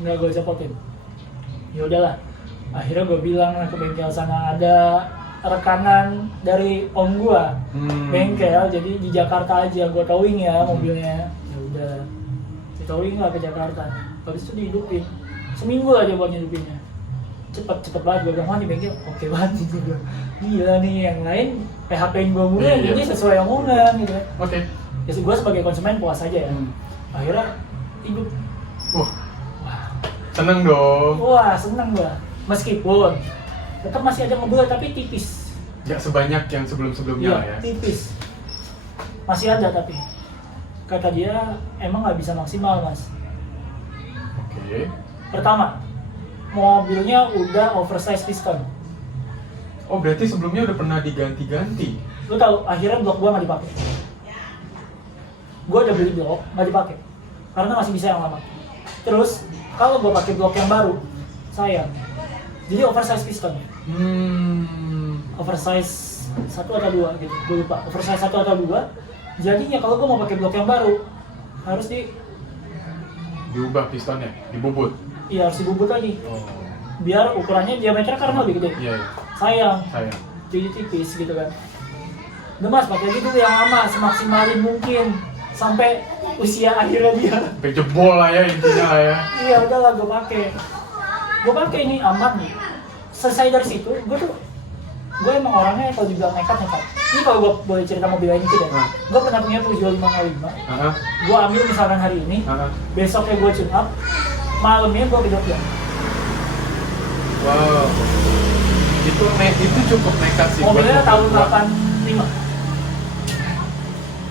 nggak gue copotin. Ya udahlah, akhirnya gue bilang lah ke bengkel sana, ada rekanan dari om gue, bengkel, jadi di Jakarta aja gue towing ya mobilnya. Ya udah, towing lah ke Jakarta. Habis itu dihidupin, seminggu aja buat hidupinnya. Cepet banget, gue bilang, wah di bengkel oke banget gitu. Gila nih, yang lain PHP-in gue mulu, yang ini sesuai omongan gitu. Oke. Ya gue sebagai konsumen puas aja ya. Akhirnya hidup. Wah, seneng dong. Wah seneng gue, meskipun tetap masih ada mobil tapi tipis. Gak sebanyak yang sebelum-sebelumnya lah ya. Tipis. Masih ada tapi kata dia emang nggak bisa maksimal Mas. Oke. Pertama, mobilnya udah oversize piston. Oh, berarti sebelumnya udah pernah diganti-ganti. Lu tahu akhirnya blok gua nggak dipakai. Gua udah beli blok nggak dipakai karena masih bisa yang lama. Terus kalau gua pakai blok yang baru, sayang. Jadi oversize piston. Oversize 1 atau 2 gitu, gue lupa. Oversize 1 atau 2. Jadinya kalau gua mau pakai blok yang baru harus diubah pistonnya, dibubut. iya harus dibubut lagi. Oh. Biar ukurannya diameternya karena lebih gede. Iya. Sayang. Sayang. Jadi tipis gitu kan. Udah Mas, pakai gitu yang lama, semaksimalin mungkin sampai usia akhirnya dia. Sampai jebol lah ya intinya lah ya. Iya udahlah gue pakai ini aman nih. Selesai dari situ, gue emang orangnya kalau dibilang nekat. Ini kalau gue boleh cerita mobil ini tidak. Gue pernah punya Peugeot 505. Gue ambil misalkan hari ini, besoknya gue tune up, malamnya gue ke Jogja. Wow. Itu cukup nekat sih. Mobilnya buat tahun mobil tua. 85.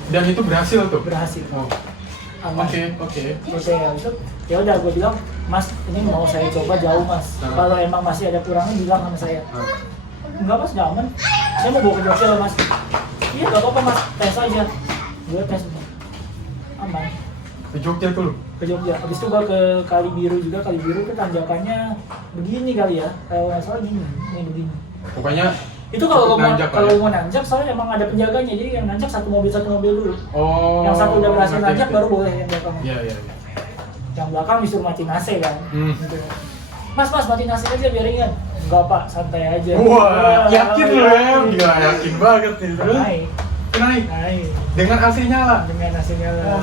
Dan itu berhasil tuh. Berhasil. Oh. Aman. Oke. Oke, ya udah gue bilang, Mas ini mau saya coba jauh Mas. Kalau emang masih ada kurangnya bilang sama saya. Enggak Mas, nggak aman. Saya mau bawa ke Jogja loh Mas. Iya nggak apa-apa Mas, tes aja. Gue tes aman. Ke Jogja tuh lu. Ke Jogja. Habis itu gue ke Kali Biru juga. Kali Biru tuh tanjakannya begini kali ya. Kalau nggak salah gini, ini begini. Pokoknya Itu kalau cukup nanjak lah ya. mau nanjak, soalnya emang ada penjaganya. Jadi yang nanjak satu mobil dulu. Oh. Yang satu udah berhasil ngerti, nanjak ngerti. baru boleh yang belakang. Iya. Yang belakang disuruh matiin AC kan. Gitu. Mas matiin AC aja biar ringan. Enggak Pak, santai aja. Wah, yakin lu ya? Gila, yakin banget nih. Terus? Naik. Dengan AC nyala? Dengan AC nyala.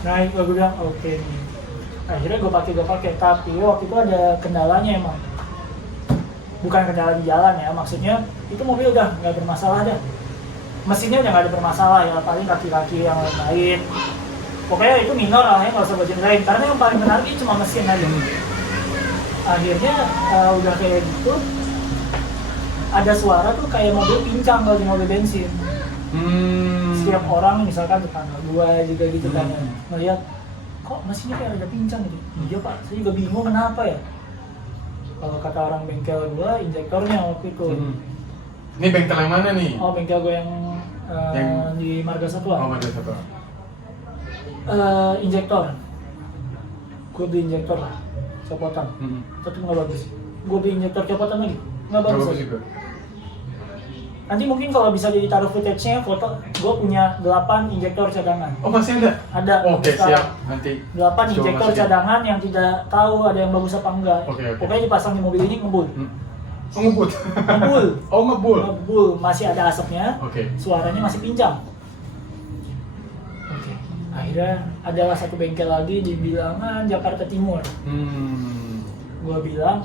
Naik, gue bilang oke nih. Akhirnya gue pakai. Tapi waktu itu ada kendalanya emang. Bukan kendala di jalan ya, maksudnya itu mobil udah nggak bermasalah dah. Mesinnya udah nggak ada bermasalah ya, paling kaki-kaki yang lain. Pokoknya itu minor lah ya, nggak usah buat lain. Karena yang paling menarik itu cuma mesin aja. Akhirnya udah kayak gitu, ada suara tuh kayak mobil pincang kalau di mobil bensin. Setiap orang misalkan tetangga gua juga gitu kan melihat kok mesinnya kayak ada pincang gitu. Iya Pak, saya juga bingung kenapa ya. Kalau kata orang bengkel gua, injektornya waktu itu. Ini bengkel yang mana nih? Oh bengkel gua yang di Marga Satwa. Oh, Marga Satwa. Injektor. Gua beli injektor lah, copotan. Tapi nggak bagus. Gua beli injektor copotan lagi, nggak bagus lagi. Juga. Nanti mungkin kalau bisa ditaruh footage-nya, foto, gue punya 8 injektor cadangan. Oh masih ada? Ada. Oke, sekarang. siap. Nanti 8 injektor masukin. cadangan yang tidak tahu ada yang bagus apa enggak. Oke. Pokoknya dipasang di mobil ini ngebul. Oh ngebul? Ngebul. Oh ngebul? Ngebul, masih ada asapnya, Oke. suaranya masih pincang. Oke. Akhirnya adalah satu bengkel lagi di bilangan Jakarta Timur. Gue bilang,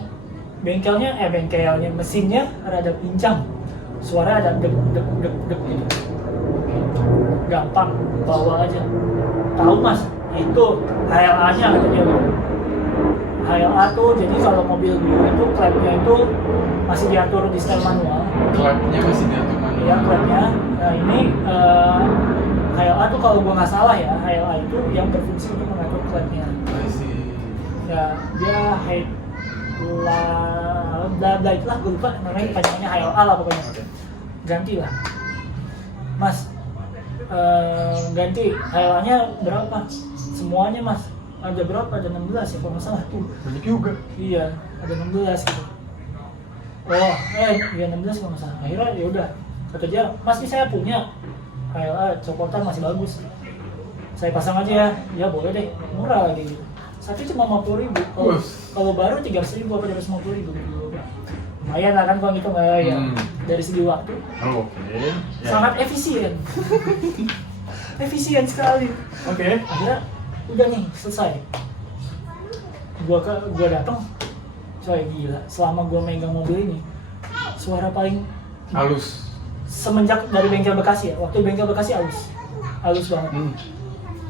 bengkelnya mesinnya rada pincang. Suara ada deg gitu. Gampang, bawa aja. Tahu Mas, itu HLA-nya kata dia gitu. HLA tuh, jadi kalau mobil gue itu klepnya itu masih diatur di setel manual. Klepnya masih diatur manual. Iya, klepnya. Nah ini HLA tuh kalau gue nggak salah ya, HLA itu yang berfungsi untuk mengatur klepnya. Ya, dia bla itulah, gue lupa namanya, panjangnya HLA lah pokoknya. Ganti lah, Mas. Ganti HLA-nya berapa? Semuanya Mas. Ada berapa? Ada 16 ya kalau nggak salah tuh. Banyak juga. Iya, ada 16 gitu. Oh, iya 16 kalau nggak salah. Akhirnya ya udah, kata dia, Mas ini saya punya HLA copotan masih bagus. Saya pasang aja ya. Ya boleh deh, murah lagi gitu. Satu cuma 50.000. Kalau baru 300.000 apa 350.000 gitu. Lumayan lah kan kalau gitu nggak ya. Dari segi waktu. Oke. Sangat efisien. Efisien sekali. Oke. Akhirnya udah nih selesai. Gua datang, coy gila. Selama gua megang mobil ini, suara paling halus. Semenjak dari bengkel Bekasi ya. Waktu bengkel Bekasi halus banget.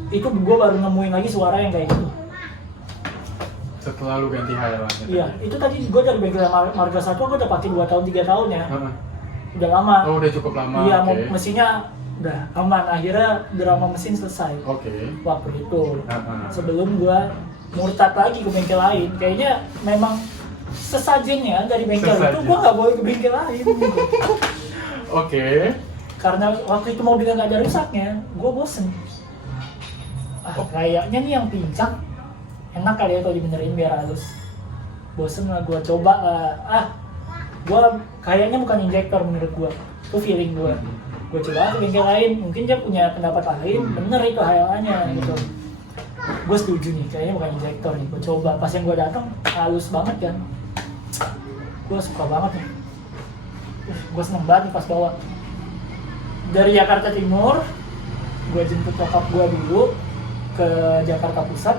Itu gua baru nemuin lagi suara yang kayak gitu. Setelah lu ganti HLA. Iya, itu tadi gua dari bengkel Marga 1 gua udah pakai 2 tahun 3 tahun ya. Udah lama. Oh, udah cukup lama. Iya, mesinnya udah aman. Akhirnya drama mesin selesai. Waktu itu. Sebelum gua murtad lagi ke bengkel lain. Kayaknya memang sesajennya dari bengkel itu gua nggak boleh ke bengkel lain. Gitu. Karena waktu itu mobilnya nggak ada rusaknya, gua bosen. Kayaknya nih yang pincang enak kali ya kalau dibenerin biar halus. Bosen lah, gua coba lah. Gua kayaknya bukan injektor menurut gua, itu feeling gua. Gua coba ke bengkel lain, mungkin dia punya pendapat lain, bener itu HLA-nya gitu. Gua setuju nih, kayaknya bukan injektor nih. Gua coba, pas yang gua datang halus banget kan. Gua suka banget nih. Gua seneng banget nih pas bawa. Dari Jakarta Timur, gua jemput bokap gua dulu ke Jakarta Pusat.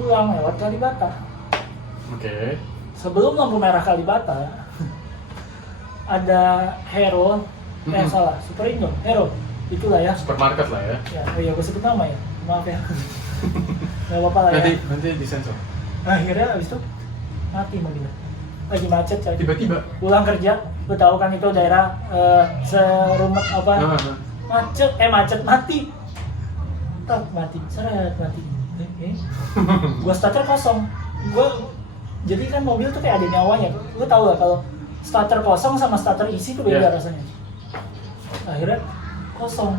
Pulang lewat Kalibata. Sebelum lampu merah Kalibata ada Hero, salah, Superindo, Hero, itulah ya. Supermarket lah ya. Ya, oh iya gue sebut nama ya, maaf ya. Gak apa-apa lah ya. Nanti disensor. Akhirnya abis itu mati mobilnya. Lagi macet coy. Tiba-tiba. Pulang kerja, lu tahu kan itu daerah serumah apa? Macet mati. Tak mati, seret mati. Gua starter kosong. Jadi kan mobil tuh kayak ada nyawanya. Lu tahu lah kalau starter kosong sama starter isi tuh beda rasanya. Akhirnya kosong.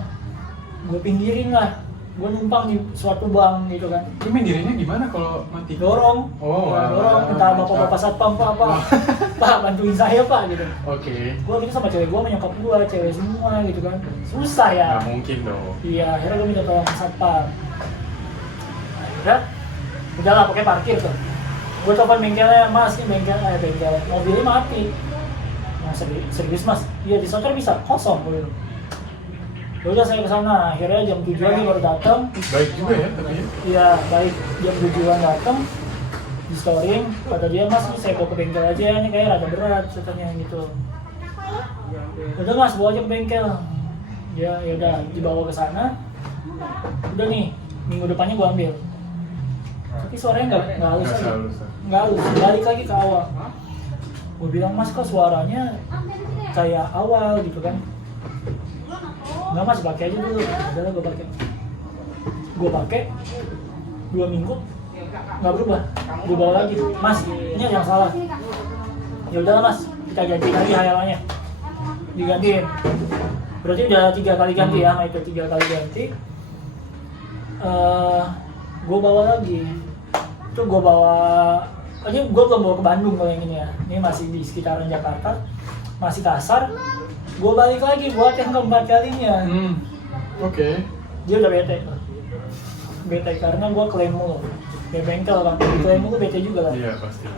Gua pinggirin lah. Gua numpang di suatu bank gitu kan. Ini mindirinya gimana kalau mati? Dorong. Dorong. Entah bapak-bapak satpam apa. Pak bantuin saya pak gitu. Gua gitu sama cewek gua, menyokap gua, cewek semua gitu kan. Susah ya. Nggak mungkin dong. Iya, akhirnya gua minta tolong ke satpam. Udahlah pokoknya parkir tuh. Gue telepon bengkelnya, Mas ini bengkel mobilnya mati. Nah serius Mas? Iya di soter bisa kosong mobil. Udah saya kesana, akhirnya jam 7 lagi baru datang. Baik juga ya tapi. Iya baik, jam 7-an datang. Di storing, kata dia Mas ini saya bawa ke bengkel aja, ini kayak rada berat katanya gitu. Udah Mas bawa aja ke bengkel. Ya udah dibawa ke sana. Udah nih minggu depannya gue ambil. Tapi suaranya nggak halus lagi, nggak halus, balik lagi ke awal. Gue bilang Mas kok suaranya kayak awal gitu kan? Nggak Mas pakai aja dulu, adalah gue pakai 2 minggu nggak berubah. Gue bawa lagi, Mas ini yang salah. Ya udahlah Mas, kita ganti lagi HLA-nya, digantiin. Berarti udah 3 kali ganti ya, itu 3 kali ganti. Gue bawa lagi, itu gue bawa, ini gue belum bawa ke Bandung kalau yang ini ya, ini masih di sekitaran Jakarta, masih kasar, gue balik lagi buat yang keempat kalinya. Dia udah bete karena gue klaim mulu, kayak bengkel kan, klaim mulu bete juga lah. Iya pasti.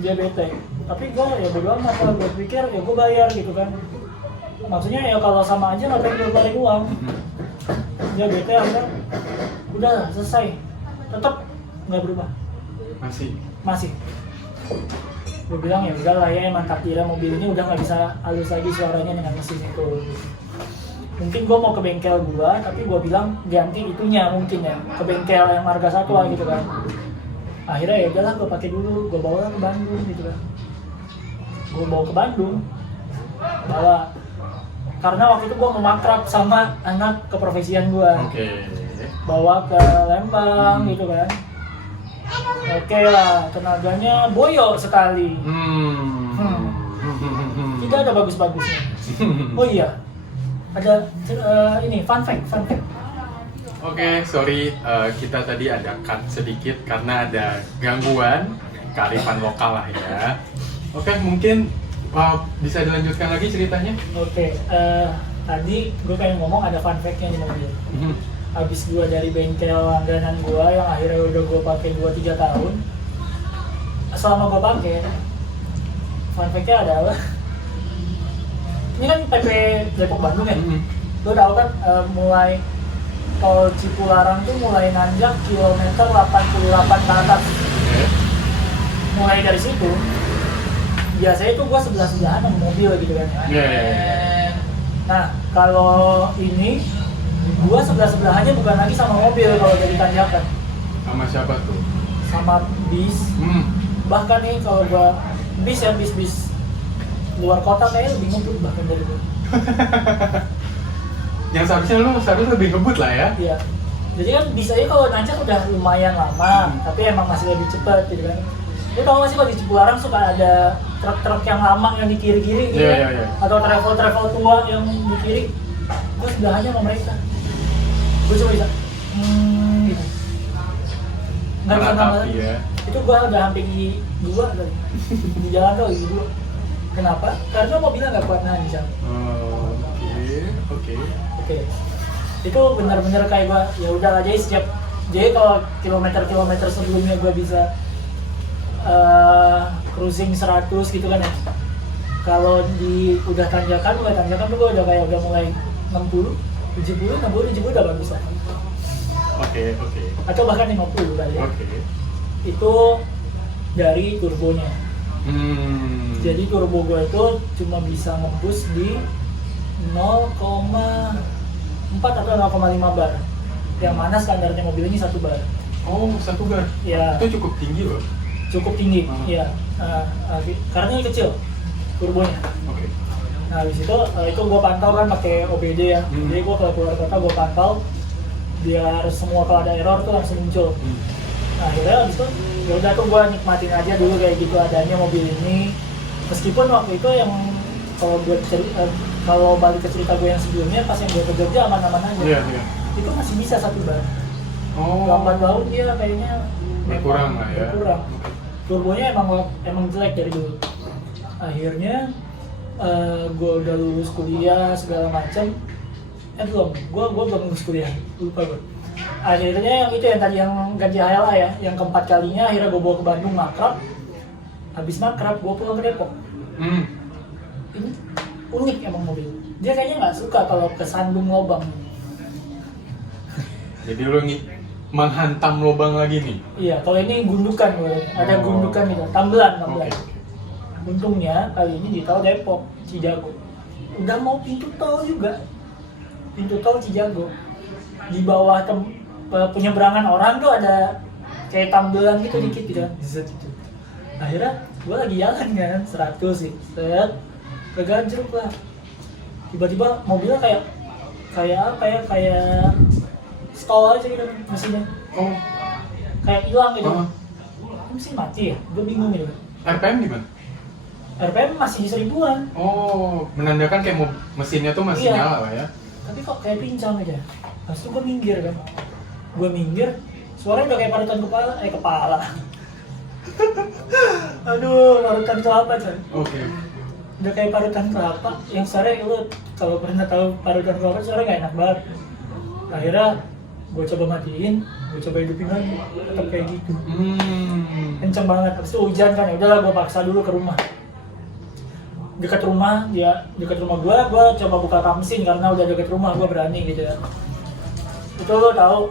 Dia bete, tapi gue ya bodo amat lah, gue pikir ya gue bayar gitu kan, maksudnya ya kalau sama aja ngapain gue balik uang. Dia bete akhirnya udah selesai, tetap nggak berubah, masih. Gue bilang ya udah lah ya, emang takdirnya mobil ini udah nggak bisa halus lagi suaranya dengan mesin itu. Mungkin gue mau ke bengkel gue, tapi gue bilang ganti itunya mungkin ya, ke bengkel yang Marga 1 lah gitu kan. Akhirnya ya udahlah gue pakai dulu, gue bawa ke Bandung gitu kan. Gue bawa ke Bandung, bawa karena waktu itu gue mau makrab sama anak keprofesian gue. Bawa ke Lembang gitu kan. Oke lah, tenaganya boyo sekali. Tidak ada bagus-bagusnya. Oh iya, ada ini fun fact. Oke, sorry, kita tadi ada cut sedikit karena ada gangguan kearifan lokal lah ya. Oke, mungkin bisa dilanjutkan lagi ceritanya? Oke, tadi gue pengen ngomong ada fun fact-nya di mobil. Habis gue dari bengkel langganan gue yang akhirnya udah gue pakai 2-3 tahun. Selama gue pakai, fun fact-nya adalah ini kan PP Depok Bandung ya. Lo tau kan mulai tol Cipularang tuh mulai nanjak kilometer 88 ke atas. Mulai dari situ biasanya tuh gue sebelah-sebelahan sama mobil gitu kan. Nah kalau ini gue sebelah-sebelahannya bukan lagi sama mobil kalau dari tanjakan. Sama siapa tuh? Sama bis. Bahkan nih kalau gue bis luar kota kayaknya lebih ngebut bahkan dari gue. Yang seharusnya seharusnya lebih ngebut lah ya. Iya. Jadi kan bisanya kalau nanjak udah lumayan lama, tapi emang masih lebih cepat gitu kan. Lu tau gak sih kalau di Cipularang suka ada truk-truk yang lama yang di kiri-kiri gitu kan? Atau travel tua yang di kiri. Gue sebelahannya sama mereka. Gue cuma bisa gitu. Nggak bisa nambah lagi. Itu gue udah hampir di 2 kali. Di jalan tuh di 2. Kenapa? Karena mobilnya nggak kuat nanjak. Oke. Itu benar-benar kayak gue ya udah aja jadi kalau kilometer sebelumnya gue bisa cruising 100 gitu kan ya. Kalau udah tanjakan tuh gue udah mulai 60, 70 udah bagus lah. Oke. Atau bahkan 50 kali ya. Itu dari turbonya. Jadi turbo gue itu cuma bisa nge-boost di 0,4 atau 0,5 bar. Yang mana standarnya mobil ini 1 bar. Oh, 1 bar? Ya. Itu cukup tinggi loh. Cukup tinggi, iya. Karena ini kecil turbonya. Nah, habis itu gue pantau kan pakai OBD ya. Jadi gue kalau keluar kota gue pantau biar semua kalau ada error tuh langsung muncul. Nah, akhirnya habis itu ya udah tuh gue nikmatin aja dulu kayak gitu adanya mobil ini. Meskipun waktu itu yang kalau balik ke cerita gue yang sebelumnya pas yang gue ke Jogja aman-aman aja. Iya. Itu masih bisa 1 bar. Lambat laun dia kayaknya berkurang lah ya. Berkurang. Turbonya emang jelek dari dulu. Akhirnya gue udah lulus kuliah segala macam. Gue belum lulus kuliah, lupa gue. Akhirnya yang itu yang tadi yang gaji HLA ya, yang keempat kalinya akhirnya gue bawa ke Bandung makrab. Habis makrab gue pulang ke Depok. Ini unik emang mobil. Dia kayaknya nggak suka kalau kesandung lubang. Jadi lu menghantam lubang lagi nih? Iya, kalau ini gundukan, ada gundukan gitu, tambelan. Untungnya kali ini di tol Depok, Cijago. Udah mau pintu tol juga, pintu tol Cijago. Di bawah penyeberangan orang tuh ada kayak tambelan gitu dikit gitu kan. Akhirnya gue lagi jalan kan, 100 sih, keganjruk lah. Tiba-tiba mobilnya kayak stall aja gitu mesinnya. Kayak hilang gitu. Mesin mati ya? Gue bingung gitu. RPM gimana? RPM masih 1000-an. Menandakan kayak mesinnya tuh masih nyala lah ya. Tapi kok kayak pincang aja. Habis itu gue minggir kan. Suaranya udah kayak parutan kepala. Aduh, parutan kelapa coy. Udah kayak parutan kelapa. Yang suaranya lu kalau pernah tahu parutan kelapa suaranya gak enak banget. Akhirnya gue coba matiin, gue coba hidupin lagi, tetap kayak gitu. Kenceng banget. Habis itu hujan kan, ya udahlah gue paksa dulu ke rumah. Dekat rumah gue coba buka kap mesin karena udah dekat rumah, gue berani gitu ya. Itu lo tahu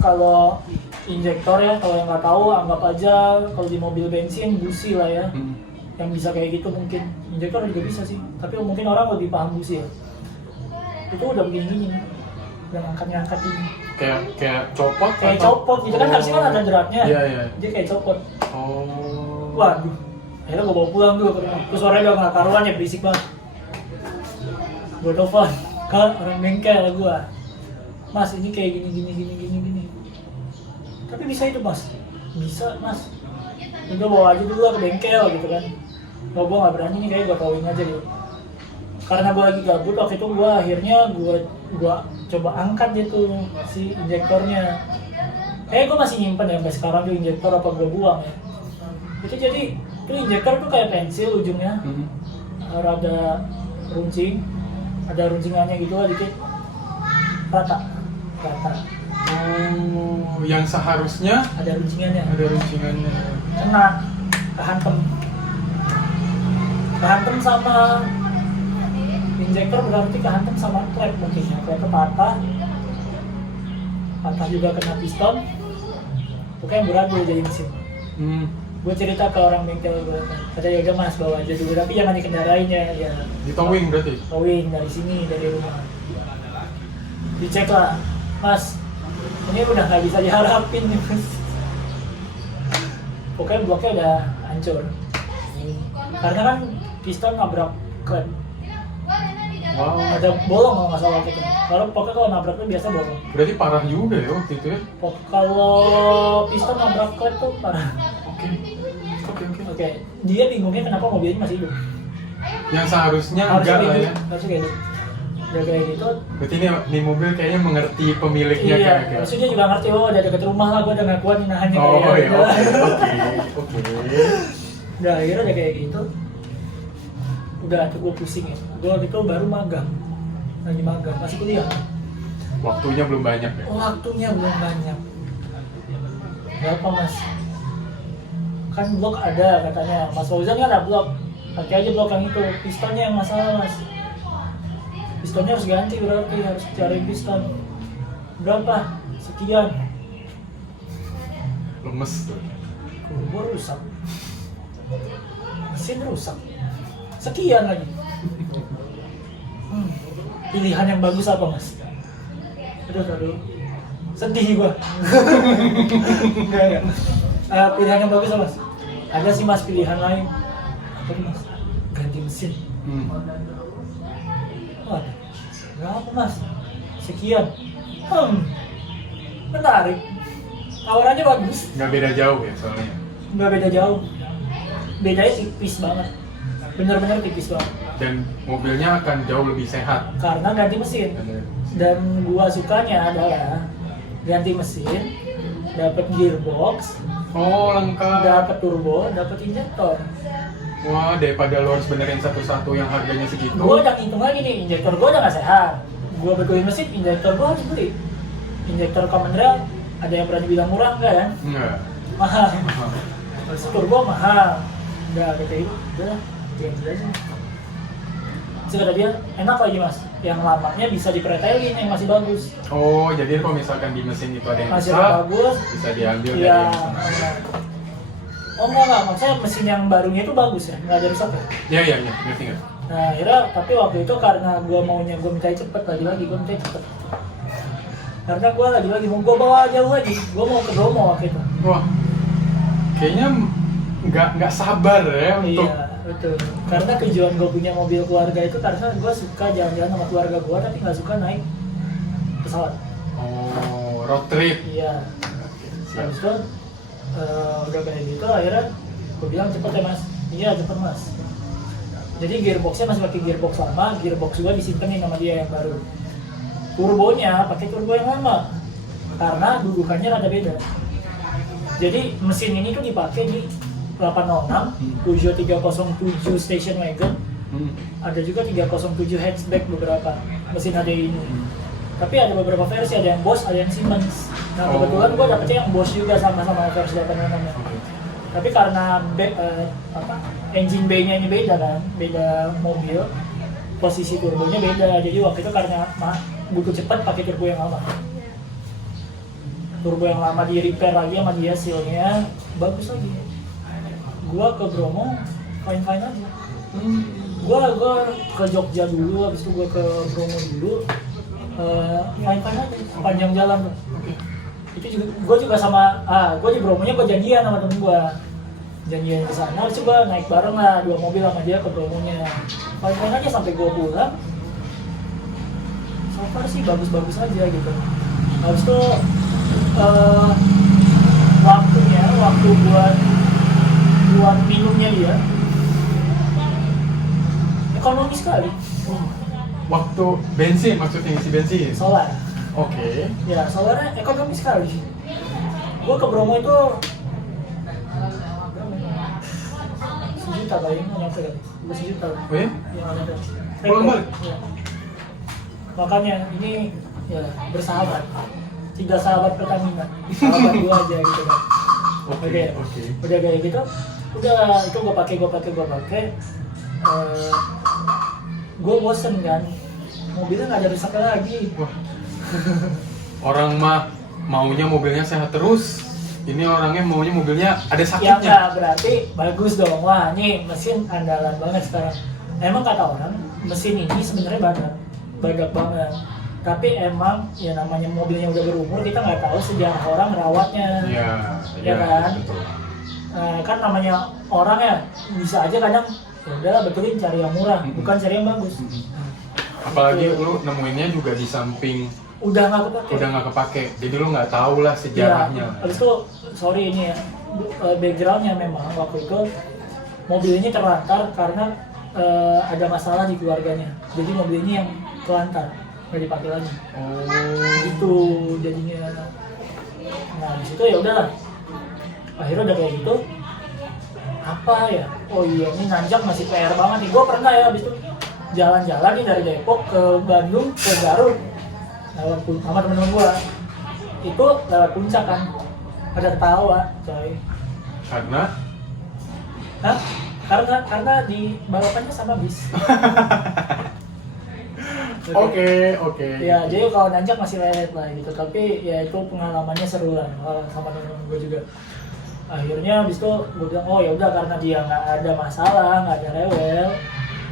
kalau injektor ya, kalau yang nggak tahu anggap aja kalau di mobil bensin busi lah ya. Yang bisa kayak gitu mungkin injektor juga bisa sih, tapi mungkin orang lebih paham busi ya. Itu udah begini, udah ngangkat ini. kayak copot kayak atau- copot gitu kan, harusnya kan ada dratnya. Iya, iya. Dia kayak copot. Oh. Waduh, akhirnya gue bawa pulang tuh ke rumah. Terus suaranya udah nggak karuan ya, berisik banget. Gue telepon ke orang bengkel gue, Mas ini kayak gini. Tapi bisa itu Mas? Bisa Mas. Udah bawa aja dulu ke bengkel gitu kan. Gue nggak berani nih, kayak gue towing aja gitu. Karena gue lagi gabut waktu itu, gue coba angkat gitu si injektornya. Gue masih nyimpen ya sampai sekarang tuh injektor, apa gue buang ya. Itu jadi tuh injektor tuh kayak pensil ujungnya, rada runcing, ada runcingannya gitu lah dikit, rata. Oh, yang seharusnya Ada runcingannya. Kena, kehantem sama injektor, berarti kehantem sama klep mungkin ya. Klepnya patah juga kena piston. Pokoknya berat gue jadi mesin. Gue cerita ke orang bengkel gue, kata ya udah Mas bawa aja dulu, tapi jangan dikendarain ya. Di towing berarti? Towing dari sini, dari rumah. Dicek lah, Mas, ini udah nggak bisa diharapin nih Mas. Pokoknya bloknya udah hancur. Karena kan piston nabrak klep. Wow. Ada bolong kalau nggak salah waktu itu. Pokoknya kalau nabraknya biasa bolong. Berarti parah juga ya waktu itu ya? Kalau piston nabrak klep tuh parah. Oke. Dia bingungnya kenapa mobilnya masih hidup. Yang seharusnya enggak lah ya. Harusnya kayak gitu. Udah kayak gitu. Berarti ini mobil kayaknya mengerti pemiliknya Iya, kayak. harusnya dia juga ngerti, udah deket rumah lah, gue udah gak kuat nih nahannya. Oh kayak iya, gitu. oke. Udah akhirnya udah kayak gitu. Udah tuh gue pusing ya. Gue waktu itu baru magang. Lagi magang, masih kuliah. Waktunya belum banyak ya? Waktunya belum banyak. Berapa Mas? Kan blok ada katanya, Mas Fauzan kan ada blok. Pakai aja blok yang itu, pistonnya yang masalah Mas. Pistonnya harus ganti berarti, harus cari piston. Berapa? Sekian. Lemes tuh. Turbo rusak. Mesin rusak. Sekian lagi. Pilihan yang bagus apa Mas? Aduh. Sedih gua. Enggak. Pilihan yang bagus apa Mas? Ada sih Mas pilihan lain. Apa tuh Mas? Ganti mesin. Waduh, berapa Mas? Sekian. Menarik. Tawarannya bagus. Nggak beda jauh ya soalnya? Nggak beda jauh. Bedanya tipis banget. Bener-bener tipis banget. Dan mobilnya akan jauh lebih sehat. Karena ganti mesin. Dan gua sukanya adalah ganti mesin, dapat gearbox, Oh, lengkap. dapat turbo, dapat injektor. Wah, daripada lo harus benerin satu-satu yang harganya segitu. Gua udah ngitung lagi nih, injektor gua udah nggak sehat. Gua betulin mesin, injektor gua harus beli. Injektor common rail, ada yang berani bilang murah nggak ya? Enggak. Mahal. Terus turbo mahal. Udah kayak gitu, udah yang aja. Terus kata dia, enak lagi Mas, yang lamanya bisa dipretelin yang masih bagus. Oh, jadi kalau misalkan di mesin itu ada yang Masih rusak, bagus. bisa diambil Iya. dari yang sama. Oh enggak, maksudnya mesin yang barunya itu bagus ya, nggak ada rusak ya? Iya, ngerti nggak? Nah akhirnya, tapi waktu itu karena gue minta cepet, gue minta cepet. Karena gue lagi mau gue bawa jauh lagi, gue mau ke Bromo waktu itu. Wah, kayaknya nggak sabar ya untuk. Iya, betul. Karena tujuan gue punya mobil keluarga itu karena gue suka jalan-jalan sama keluarga gue, tapi nggak suka naik pesawat. Oh, road trip. Iya. Siap. Habis itu udah kayak gitu, akhirnya gue bilang cepet ya Mas. Iya cepet Mas. Jadi gearboxnya masih pakai gearbox lama, gearbox gue disimpenin sama dia yang baru. Turbonya pakai turbo yang lama karena dudukannya rada beda. Jadi mesin ini tuh dipakai di 806, Peugeot 307 station wagon, ada juga 307 hatchback beberapa mesin HDI ini. Tapi ada beberapa versi, ada yang Bosch, ada yang Siemens. Nah kebetulan gue dapetnya yang Bosch juga sama-sama versi 806. Tapi karena engine bay-nya ini beda kan, beda mobil, posisi turbonya beda. Jadi waktu itu karena butuh cepat pakai turbo yang lama. Turbo yang lama di repair lagi sama dia hasilnya bagus lagi. Gua ke Bromo fine aja. Gua ke Jogja dulu, habis itu gua ke Bromo dulu. fine-fine aja sepanjang jalan tuh. Oke. Itu juga gue juga sama gue di Bromonya gue janjian sama temen gue, janjian ke sana coba naik bareng lah 2 mobil sama dia ke Bromonya, fine-fine aja sampai gue pulang. So far sih bagus-bagus aja gitu. Habis itu waktu buat minumnya dia ekonomis sekali. Waktu bensin maksudnya isi bensin. Solar. Oke. Ya, solarnya ekonomis sekali. Gue ke Bromo itu sejuta kali, nggak nyampe kali. Udah sejuta. Oh ya? Yang ada. Pulang balik? Ya. Makanya ini ya bersahabat. 3 sahabat Pertamina. Sahabat gue aja gitu kan. Oke. Udah kayak gitu. Udah itu gue pakai. Gue bosen kan. Mobilnya nggak ada rusaknya lagi. Wah. Orang mah maunya mobilnya sehat terus. Ini orangnya maunya mobilnya ada Ya sakitnya. nggak, berarti bagus dong. Wah, ini mesin andalan banget sekarang. Emang kata orang, mesin ini sebenarnya badak banget. Tapi emang ya namanya mobilnya udah berumur, kita nggak tahu sejarah orang merawatnya. Iya. Ya kan? Betul. Kan namanya orang ya bisa aja kadang ya udahlah betulin cari yang murah, bukan cari yang bagus. Apalagi Gitu. lu nemuinnya juga di samping Udah nggak kepake. jadi lu nggak tahu lah sejarahnya. Ya, habis itu sorry ini ya, backgroundnya memang waktu itu mobil ini terlantar karena ada masalah di keluarganya. Jadi mobil ini yang terlantar, nggak dipakai lagi. Oh. Itu jadinya. Nah di situ ya udahlah. Akhirnya udah kayak gitu. Apa ya? Oh iya, ini nanjak masih PR banget nih. Gue pernah ya habis itu jalan-jalan nih dari Depok ke Bandung ke Garut. Sama temen-temen gue itu lewat puncak kan, ada ketawa coy. Karena Hah? Karena di balapannya sama bis. Oke. Ya jadi kalau nanjak masih lelet lah gitu, tapi ya itu pengalamannya seru lah sama temen-temen gue juga. Akhirnya habis itu gue bilang oh ya udah, karena dia nggak ada masalah, nggak ada rewel.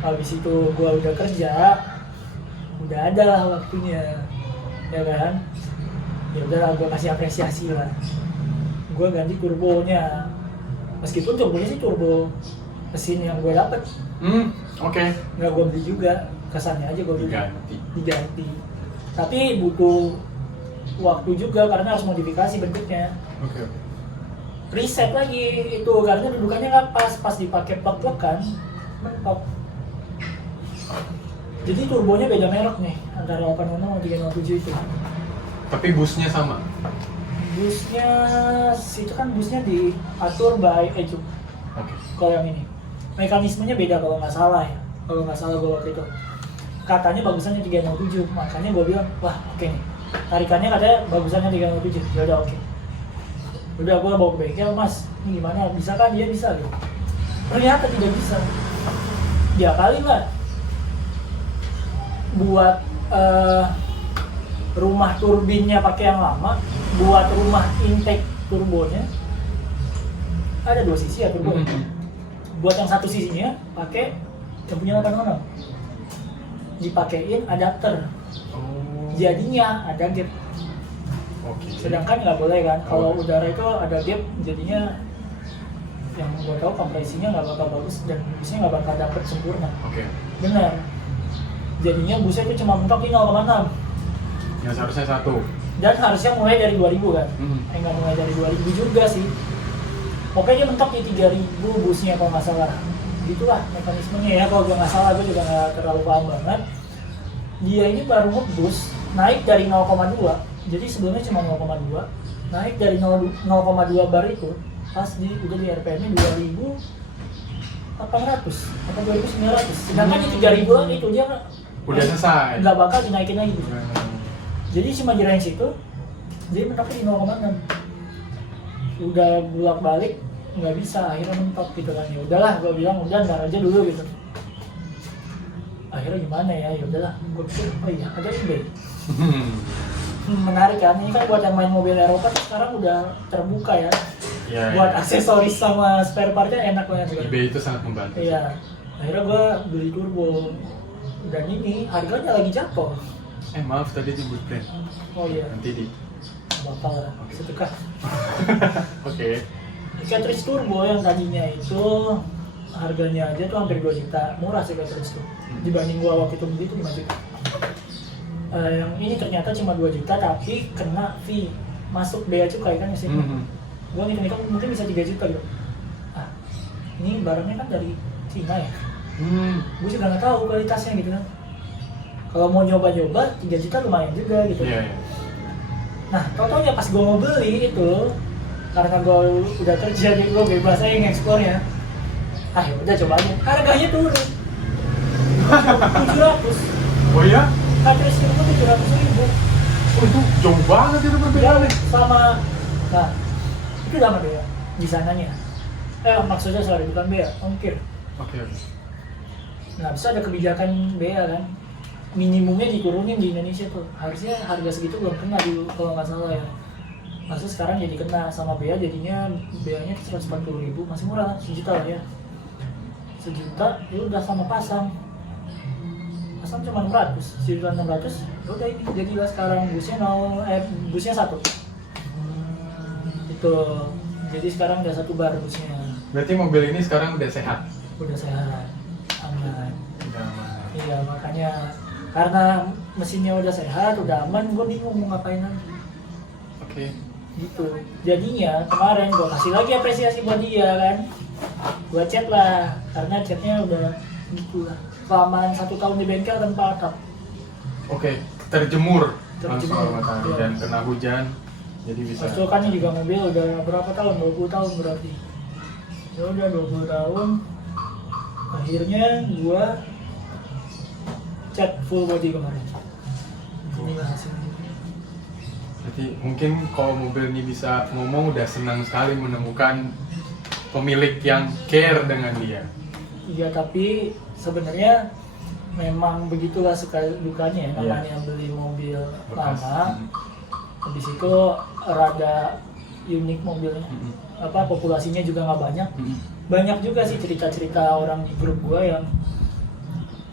Habis itu gue udah kerja, udah ada lah waktunya, ya kan? Ya udah gue kasih apresiasi lah. Gue ganti turbonya, meskipun turbonya sih turbo mesin yang gue dapet. Oke. Nggak gue beli juga, kesannya aja gue beli. Diganti. Tapi butuh waktu juga karena harus modifikasi bentuknya. Oke. Reset lagi itu karena dudukannya nggak pas dipakai plug kan mentok. Jadi turbonya beda merek nih antara 806 sama 307 itu. Tapi busnya sama. Busnya itu kan busnya diatur by Ejuk. Oke. Kalau yang ini mekanismenya beda kalau nggak salah ya. Kalau nggak salah gue waktu itu katanya bagusannya 307, makanya gue bilang wah oke nih. Tarikannya katanya bagusannya 307. Ya udah oke. Udah gue bawa ke bengkel, mas ini gimana, bisa kan? Dia bisa gitu. Ternyata tidak bisa. Dia kali lah buat rumah turbinnya pakai yang lama, buat rumah intake turbonya ada 2 sisi ya turbo. Buat yang satu sisinya pakai yang punya 806, dipakein adapter, jadinya ada gap. Oke. Sedangkan nggak boleh kan, kalau udara itu ada gap, jadinya yang gue tahu kompresinya nggak bakal bagus dan busnya nggak bakal dapet sempurna. Oke. Benar. Jadinya busnya itu cuma mentok di 0,6. Yang seharusnya 1. Dan harusnya mulai dari 2000 kan? Nggak mulai dari 2000 juga sih. Pokoknya dia mentok di 3000 busnya kalau nggak salah. Gitulah mekanismenya ya, kalau gue nggak salah, gue juga nggak terlalu paham banget. Dia ini baru ngebus naik dari 0,2. Jadi sebelumnya cuma 0,2, naik dari 0,2 bar itu pas udah di RPM-nya 2800 atau 2900. Sedangkan di 3000 itu dia Udah selesai. nggak bakal dinaikin lagi gitu. Jadi cuma di range itu dia mentoknya di 0,6. Udah bolak-balik nggak bisa, akhirnya mentok gitu kan. Ya udahlah, gue bilang udah ntar aja dulu gitu. Akhirnya gimana ya? Ya udahlah, gue pikir oh iya ada eBay. Menarik kan, ini kan buat yang main mobil Eropa sekarang udah terbuka ya. Ya, Buat ya. aksesoris sama spare partnya enak banget juga. eBay itu sangat membantu. Iya, akhirnya gue beli turbo dan ini harganya lagi jatuh. Maaf tadi nyebut brand. Oh iya, Nanti di. apa lah, sedekah. Oke. Catrice Turbo yang tadinya itu harganya aja tuh hampir 2 juta, murah sih Catrice tuh. Dibanding gua waktu itu beli tuh 5 juta. Yang ini ternyata cuma 2 juta tapi kena fee masuk bea cukai kan sih. Gua ngitung-ngitung mungkin bisa 3 juta gitu. Ah, ini barangnya kan dari Cina ya. Gue juga nggak tahu kualitasnya gitu kan. Kalau mau nyoba-nyoba 3 juta lumayan juga gitu. Iya. Nah, tau-taunya pas gue mau beli itu, karena gue udah kerja jadi gue bebas aja nge-explore ya. Ah ya udah coba aja, harganya turun 700. Oh ya? Catrice itu 700.000. Oh itu jauh banget itu perbedaannya. Sama, nah itu sama bea di sananya. Maksudnya sorry bukan bea, ongkir. Oke. Nah, bisa ada kebijakan bea kan, minimumnya diturunin di Indonesia tuh. Harusnya harga segitu belum kena dulu kalau nggak salah ya. Maksudnya sekarang jadi kena sama bea, jadinya beanya 140.000, masih murah, 1 juta lah ya. 1 juta, ya udah sama pasang. Pasang cuma 600, 1.600, ya udah ini jadilah sekarang busnya 1. Itu. Jadi sekarang udah 1 bar busnya. Berarti mobil ini sekarang udah sehat. Udah sehat, aman. Udah aman. Iya, makanya karena mesinnya udah sehat, udah aman, gue bingung mau ngapain lagi. Oke. Gitu. Jadinya kemarin gue kasih lagi apresiasi buat dia kan. Gue chat lah, karena chatnya udah gitu lah. Kelamaan 1 tahun di bengkel tanpa atap. Oke, terjemur langsung Terjemur, matahari iya. dan kena hujan, jadi bisa. Cocokannya juga mobil udah berapa tahun? 20 tahun berarti. Ya udah 20 tahun. Akhirnya gue cat full body kemarin. Inilah hasilnya. Jadi mungkin kalau mobil ini bisa ngomong udah senang sekali menemukan pemilik yang care dengan dia. Iya, tapi sebenarnya memang begitulah sekali dukanya ya, namanya beli mobil Bekas. lama. Habis itu rada unik mobilnya. Populasinya juga nggak banyak. Banyak juga sih cerita-cerita orang di grup gua yang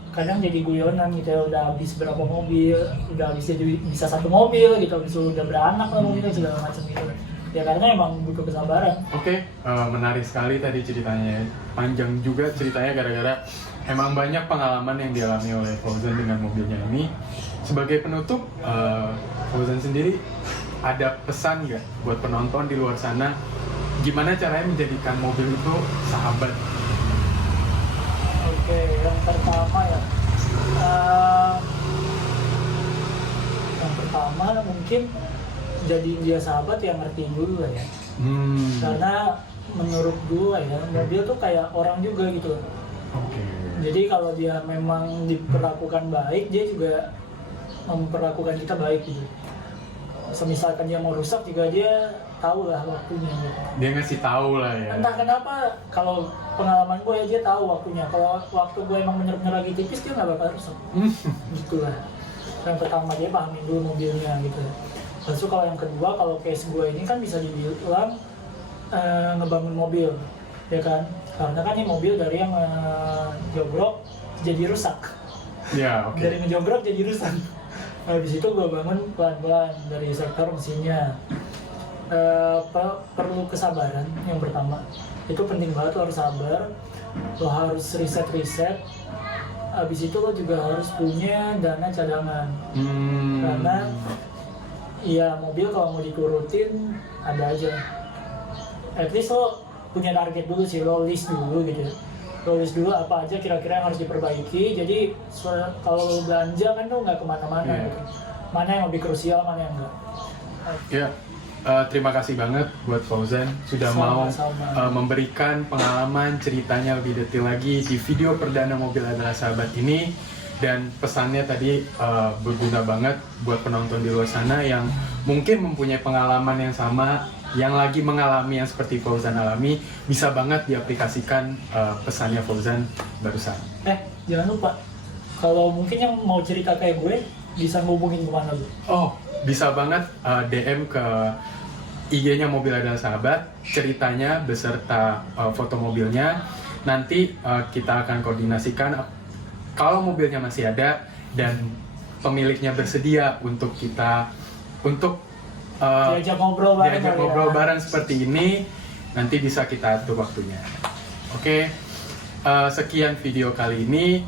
kadang jadi guyonan gitu ya, udah habis berapa mobil, udah habis jadi bisa 1 mobil gitu, habis itu udah beranak lah mobilnya segala macam gitu. Ya karena emang butuh kesabaran. Oke, menarik sekali tadi ceritanya. Panjang juga ceritanya gara-gara emang banyak pengalaman yang dialami oleh Fauzan dengan mobilnya ini. Sebagai penutup, Fauzan sendiri ada pesan nggak buat penonton di luar sana? Gimana caranya menjadikan mobil itu sahabat? Oke, yang pertama ya, yang pertama mungkin jadiin dia sahabat yang ngertiin dulu lah ya. Karena menurut gua ya, mobil tuh kayak orang juga gitu. Oke. Jadi kalau dia memang diperlakukan baik, dia juga memperlakukan kita baik gitu. Semisalkan dia mau rusak juga dia tahu lah waktunya gitu. Dia ngasih tahu lah ya. Entah kenapa, kalau pengalaman gue ya dia tahu waktunya. Kalau waktu gue emang bener-bener lagi tipis, dia nggak bakal rusak. Gitu lah. Yang pertama dia pahamin dulu mobilnya gitu. Terus kalau yang kedua, kalau case gue ini kan bisa dibilang ngebangun mobil, ya kan? Karena kan ini mobil dari yang jogrok jadi rusak. Ya, oke. Dari ngejogrok jadi rusak. Habis itu gue bangun pelan-pelan dari sektor mesinnya. Perlu kesabaran yang pertama. Itu penting banget, lo harus sabar. Lo harus riset. Habis itu lo juga harus punya dana cadangan. Karena ya mobil kalau mau diturutin ada aja. At least lo punya target dulu sih, lo list dulu gitu. Lo list dulu apa aja kira-kira yang harus diperbaiki. Jadi kalau lo belanja kan lo nggak kemana-mana gitu. Mana yang lebih krusial, mana yang enggak. Ya, terima kasih banget buat Fauzan sudah Sama-sama. mau memberikan pengalaman ceritanya lebih detail lagi di video perdana Mobil Adalah Sahabat ini. Dan pesannya tadi berguna banget buat penonton di luar sana yang mungkin mempunyai pengalaman yang sama, yang lagi mengalami yang seperti Fauzan alami, bisa banget diaplikasikan pesannya Fauzan barusan. Jangan lupa, kalau mungkin yang mau cerita kayak gue, bisa ngubungin kemana lu? Oh, bisa banget DM ke IG-nya Mobil Adalah Sahabat, ceritanya beserta foto mobilnya. Nanti kita akan koordinasikan kalau mobilnya masih ada dan pemiliknya bersedia untuk kita diajak ngobrol bareng diajak kali ngobrol ya. bareng seperti ini, nanti bisa kita atur waktunya. Oke, sekian video kali ini.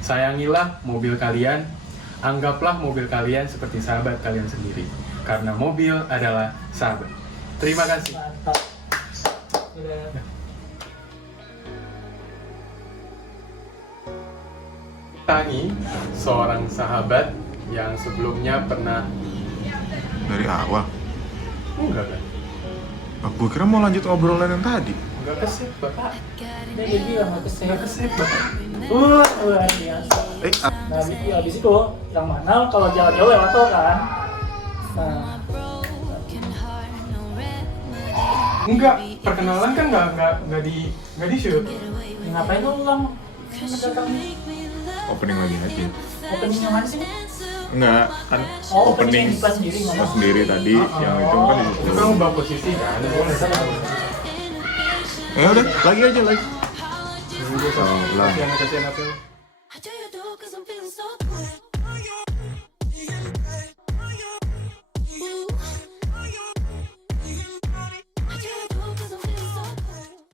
Sayangilah mobil kalian, anggaplah mobil kalian seperti sahabat kalian sendiri, karena mobil adalah sahabat. Terima kasih. Mantap. Udah. Tani, seorang sahabat yang sebelumnya pernah Dari awal. enggak kan? Aku kira mau lanjut obrolan yang tadi. Enggak kesip, Bapak. Dia jadi nggak kesel. Enggak kesip, Bapak. Luar biasa. Ah, Nah, habis itu yang mana kalau jauh-jauh lewat tol kan. Nah, Enggak, perkenalan kan enggak di shoot. ngapain lo ulang mendatangi opening lagi aja. opening yang mana sih? Enggak, kan Oh, opening opening yang di pas sendiri ngomong. pas sendiri tadi, yang itu kan di Itu situ. kan ubah posisi kan. Ya udah, lagi aja lagi. ulang. Kasihan apa? How do you do? 'Cause I'm feeling so good. Ooh. How do you